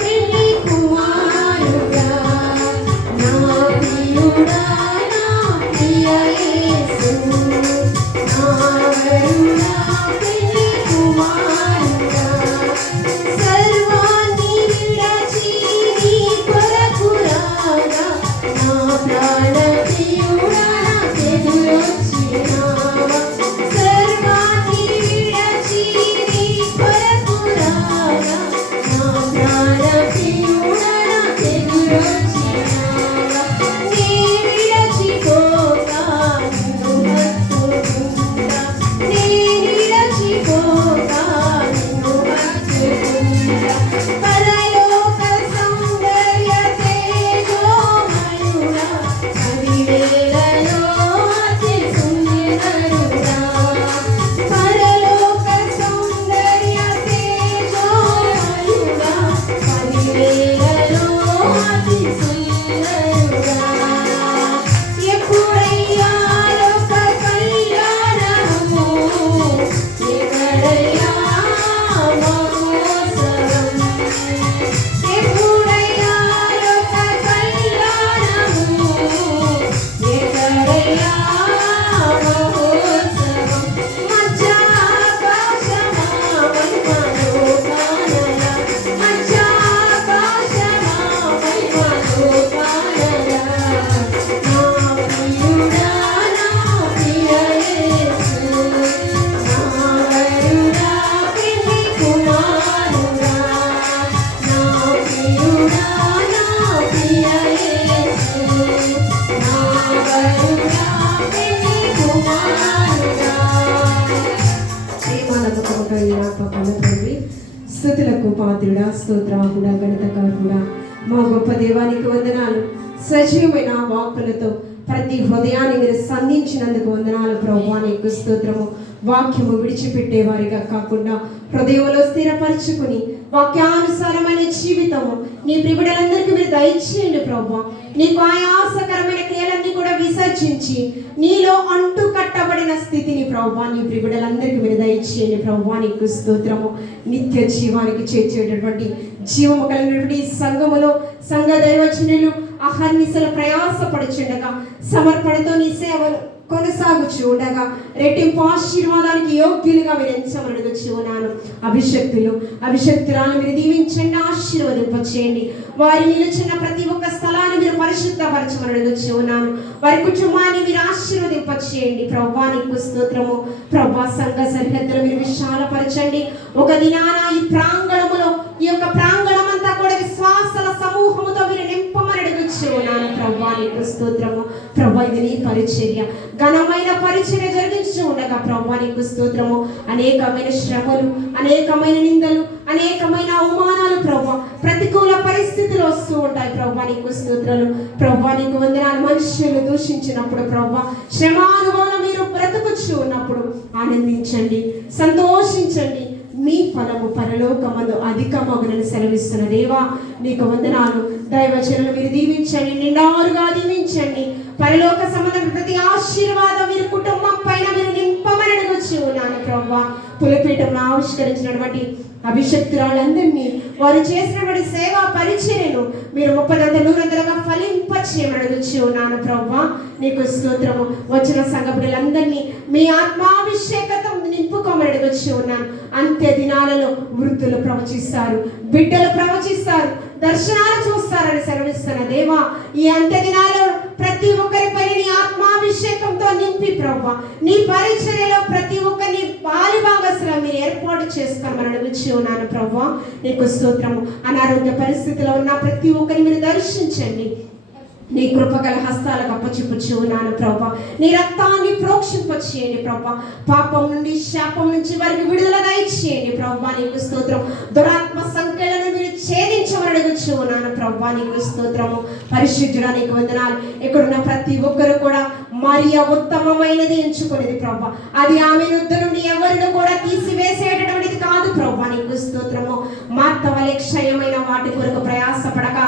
పెళ్లి కుమారుడా, నా ప్రియుడా నా ప్రియ యేసు, నా వరుడా పెళ్లి కుమారుడా, సర్వాన్ని విడచి నీ కొరకు రాగా, నా ప్రాణ ప్రియుడా నాకెదురొచ్చినావా, సర్వాన్ని విడచి నీ కొరకు రాగా, నా ప్రాణ ప్రియుడా నాకెదురొచ్చినావా, నీ విడచిపోక నిన్ను హత్తుకుంటా, నీ విడచిపోక నిన్ను హత్తుకుంటా, పరలోక సౌందర్య తేజోమయుడా, పదివేలలో అతి సుందరుడా, పరలోక సౌందర్య తేజోమయుడా, పదివేలలో అతి సుందరుడా, ఎప్పుడయ్యా లోక కళ్యాణము, ఎక్కడయ్యా మహోత్సవం, ఎప్పుడయ్యా లోక కళ్యాణము, ఎక్కడయ్యా మహోత్సవం, మధ్యాకాశమా మహిమలోకాలయ, మధ్యాకాశమా మహిమలోకాలయ, నా ప్రియుడా నా ప్రియ యేసు, నా వరుడా పెళ్లి కుమారుడా, నా ప్రియుడా నా ప్రియ యేసు, నా వరుడా పెళ్లి కుమారుడా. ప్రేమానమ్మకము కలిగిన పరమ తండ్రి, స్తుతులకు పాత్రుడా, స్తోత్రాకుడా, గణితకారుడా, మా గొప్ప దేవానికి వందనాలు. సజీవమైన వాక్కులతో ప్రతి హృదయాన్ని మీరు సంధించినందుకు వందనాలు ప్రభువా. నీకు స్తోత్రము. వాక్యము విడిచిపెట్టే వారిగా కాకుండా హృదయంలో స్థిరపరచుకుని వాక్యానుసారమైన జీవితము నీ ప్రియులందరికీ మీరు దయచేయండి ప్రభువా. నీకు ఆయాసకరమైన క్రియలన్నీ కూడా విసర్జించి నీలో అంటు కట్టబడిన స్థితిని ప్రభువా నీ ప్రియులందరికీ మీరు దయచేయండి ప్రభువా. నీకు స్తోత్రము. నిత్య జీవానికి చేర్చేటటువంటి జీవము కలిగినటువంటి ఈ సంఘములో సంఘ దైవజనులు అహర్నిశలు ప్రయాసపడుచుండగా సమర్పణతో నీ సేవలు కొనసాగుచు ఉండగా రెట్టింపు ఆశీర్వాదానికి యోగ్యులుగా మీరు ఎంచమని అడుగుచు ఉన్నాను. అభిషక్తురాలు మీరు దీవించండి, ఆశీర్వదింపచేయండి. వారి నిలుచున్న ప్రతి ఒక్క స్థలాన్ని మీరు పరిశుద్ధపరచమని అడుగుచు ఉన్నాను. వారి కుటుంబాన్ని మీరు ఆశీర్వదింపచేయండి. ప్రభువా నీకు స్తోత్రము. ప్రభువా సంఘ సరిహద్దులు మీరు విశాలపరచండి. ఒక దినాన ఈ ప్రాంగణములో, ఈ యొక్క ప్రాంగణం అంతా కూడా విశ్వాసాల సమూహముతో మీరు నింపమని అడుగుచు ఉన్నాను. ప్రభువా నీకు స్తోత్రము. ప్రభువా ఇది నీ పరిచర్య, ఘనమైన పరిచర్య జరిగించు ఉండగా ప్రభువా నీకు స్తోత్రము. అనేకమైన శ్రమలు, అనేకమైన నిందలు, అనేకమైన అవమానాలు ప్రభువా, ప్రతికూల పరిస్థితులు వస్తూ ఉంటాయి. ప్రభువా నీకు స్తోత్రాలు. ప్రభువా నీకు వందనాలు. మనుషులు దూషించినప్పుడు ప్రభువా, శ్రమానుభవం మీరు బ్రతుకుచూ ఉన్నప్పుడు ఆనందించండి, సంతోషించండి. మీ ఫలము పరలోకమందు అధికమగునని సెలవిస్తున్న దేవా నీకు వందనాలు. దైవజనులు మీరు దీవించండి, నిండారుగా దీవించండి. పరలోక సంబంధం ప్రతి ఆశీర్వాదం మీరు కుటుంబం పైన మీరు నింపమని అడుగుచూ ఉన్నాను. ప్రభువా పులిపీఠం ఆవిష్కరించినటువంటి అభిషక్తురాలందరినీ వారు చేసినటువంటి సేవా పరిచర్యను మీరు 30 100గా ఫలింపచేయమని అడుగుచూ ఉన్నాను. ప్రభువా నీకు స్తోత్రము. వచ్చిన సంఘ బిడ్డలందరినీ మీ ఆత్మాభిషేకత నింపుకోమని అడుగుచూ ఉన్నాను. అంత్య దినాలలో వృద్ధులు ప్రవచిస్తారు, బిడ్డలు ప్రవచిస్తారు, దర్శనాలు చూస్తారని సెలవిస్తున్న దేవా, ఈ అంత్య దినాలలో ప్రతి ఒక్కరిపై నీ ఆత్మాభిషేకంతో నింపి ప్రభువా నీ పరిచర్యలో ప్రతి ఒక్కరిని పాలిభాగస్సులో మీరు ఏర్పాటు చేసుకోమని అడుగుచూ ఉన్నాను. ప్రభువా నీకు స్తోత్రము. అనారోగ్య పరిస్థితిలో ఉన్న ప్రతి ఒక్కరిని మీరు దర్శించండి. నీ కృపగల హస్తాలకు అప్పచెప్పుచూ ఉన్నాను. ప్రభువా నీ రక్తాన్ని ప్రోక్షింపచేయండి. ప్రభువా పాపం నుండి, శాపం నుంచి వారికి విడుదల దయచేయండి. ప్రభువా నీకు స్తోత్రం. దురాత్మ సంఖ్యలను మీరు ఛేదించమని అడుగుచూ ఉన్నాను. ప్రభువా నీకు స్తోత్రము. పరిశుద్ధుడా నీకు వందనాలు. ఇక్కడున్న ప్రతి ఒక్కరు కూడా మరియ ఉత్తమమైనది ఎంచుకునేది ప్రభువా. అది ఆమె వద్ద నుండి ఎవరిని కూడా తీసివేసేటటువంటిది కాదు. ప్రభువా నీకు స్తోత్రము. మార్త వలె క్షయమైన వాటి కొరకు ప్రయాసపడక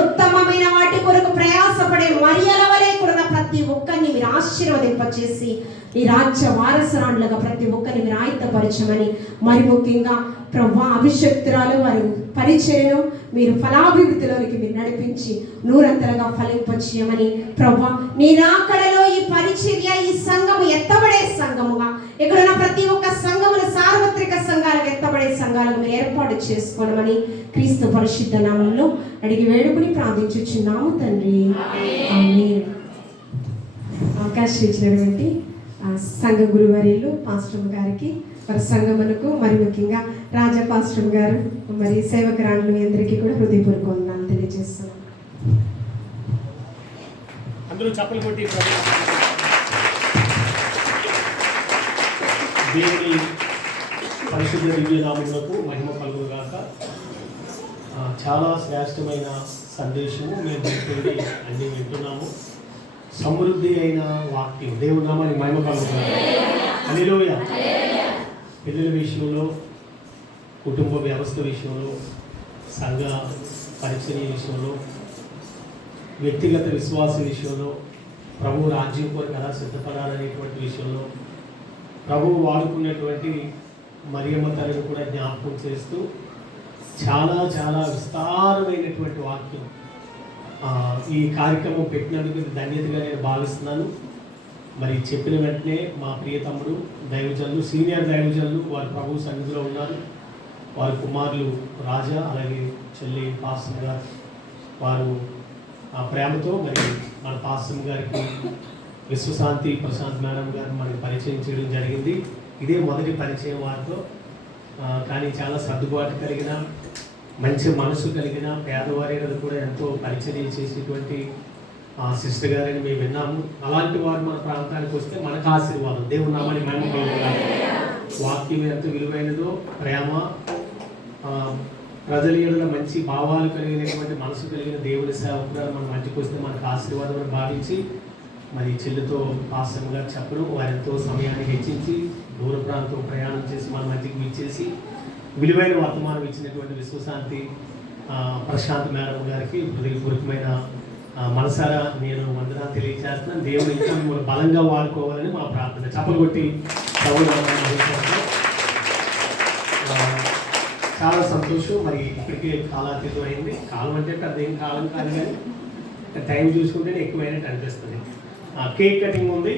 ఉత్తమమైన వాటి కొరకు ప్రయాసపడే మరియల వలె కూడా ప్రతి ఒక్కరిని మీరు ఆశీర్వదింపచేసి ఈ రాజ్య వారసురాండ్లుగా ప్రతి ఒక్కరిని మీరు ఆయుధపరచమని, మరి ముఖ్యంగా ప్రభువా అభిషక్తురాలు వారి పరిచర్యను మీరు ఫలాభివృద్ధిలోనికి మీరు నడిపించి నూరంతలుగా ఫలింపచేయమని ప్రభువా నీ రాకడలో ఈ పరిచర్య, ఈ సంఘము ఎత్తబడే సంఘముగా, ఇక్కడున్న ప్రతి ఒక్క సంఘమును సార్వత్రిక సంఘాలకు ఎత్తబడే సంఘాలకు మీరు ఏర్పాటు చేసుకోవడమని క్రీస్తు పరిశుద్ధ నామంలో అడిగి వేడుకుని ప్రార్థించుచున్నాము తండ్రి. ఆమేన్. అవకాశం ఇచ్చినటువంటి సంఘ గురువర్యులు పాస్టర్ గారికి, మరి సంఘమునకు, మరి ముఖ్యంగా రాజా పాస్టర్ గారు, మరి సేవకురాళ్ళు అందరికీ కూడా హృదయపూర్వక వందనాలు తెలియజేస్తున్నాను. అందరూ చప్పలు కొట్టి దేవుని పరిశుద్ధ దివ్యనామములకు మహిమ కలుగుగాక. చాలా శ్రేష్టమైన సందేశము మేము వింటుంది అన్ని వింటున్నాము. సమృద్ధి అయిన వాక్యం, దేవుని నామానికి మహిమ కలుగుగాక. హల్లెలూయా. పిల్లల విషయంలో, కుటుంబ వ్యవస్థ విషయంలో, సంఘ పరిచర్య విషయంలో, వ్యక్తిగత విశ్వాస విషయంలో, ప్రభు రాజ్యం కొరకు ఎలా సిద్ధపడాలనేటువంటి విషయంలో ప్రభువు వాడుకున్నటువంటి మరియమ్మ తల్లిని కూడా జ్ఞాపకం చేస్తూ చాలా చాలా విస్తారమైనటువంటి వాక్యం ఈ కార్యక్రమం పెట్టినందుకు ధన్యతగా నేను భావిస్తున్నాను. మరి చెప్పిన వెంటనే మా ప్రియ తమ్ముడు దైవజనులు, సీనియర్ దైవజనులు వారు ప్రభు సన్నిధిలో ఉన్నారు. వారి కుమారులు రాజా, అలాగే చెల్లి పాసం గారు, వారు ఆ ప్రేమతో మరి మన పాసం గారికి విశ్వశాంతి ప్రశాంత్ మేడం గారు మనకి పరిచయం చేయడం జరిగింది. ఇదే మొదటి పరిచయం వారితో. కానీ చాలా సర్దుబాటు కలిగిన, మంచి మనసు కలిగిన పేదవారిని కూడా ఎంతో పరిచయం చేసేటువంటి సిస్టర్ గారని మేము విన్నాము. అలాంటి వారు మన ప్రాంతానికి వస్తే మనకు ఆశీర్వాదం. దేవుని నామాన్ని మహిమ కలుగుగాక. వాక్యం ఎంత విలువైనదో, ప్రేమ, ప్రజల ఏడులో మంచి భావాలు కలిగినటువంటి మనసు కలిగిన దేవుడి సేవకురాలు మన మధ్యకి వస్తే మనకు ఆశీర్వాదం అని భావించి మరి చెల్లితో పాసంగా చెప్పడం, వారితో సమయాన్ని హెచ్చించి దూర ప్రాంతం ప్రయాణం చేసి మన మధ్యకి విచ్చేసి విలువైన వర్తమానం ఇచ్చినటువంటి విశ్వశాంతి ప్రశాంత్ మేడం గారికి హృదయపూర్వకమైన మనసారా నేను వందనాలు తెలియజేస్తున్నాను. దేవుడు ఇంకా మిమ్మల్ని బలంగా వాడుకోవాలని మా ప్రార్థన. చప్పలు కొట్టి చాలా సంతోషం. మరి ఇప్పటికే కాలాతీతం అయింది. కాలం అంటే అదేం కాలం కాదు, కానీ టైం చూసుకుంటేనే ఎక్కువైనట్టు అనిపిస్తుంది. కేక్ కటింగ్ ఉంది.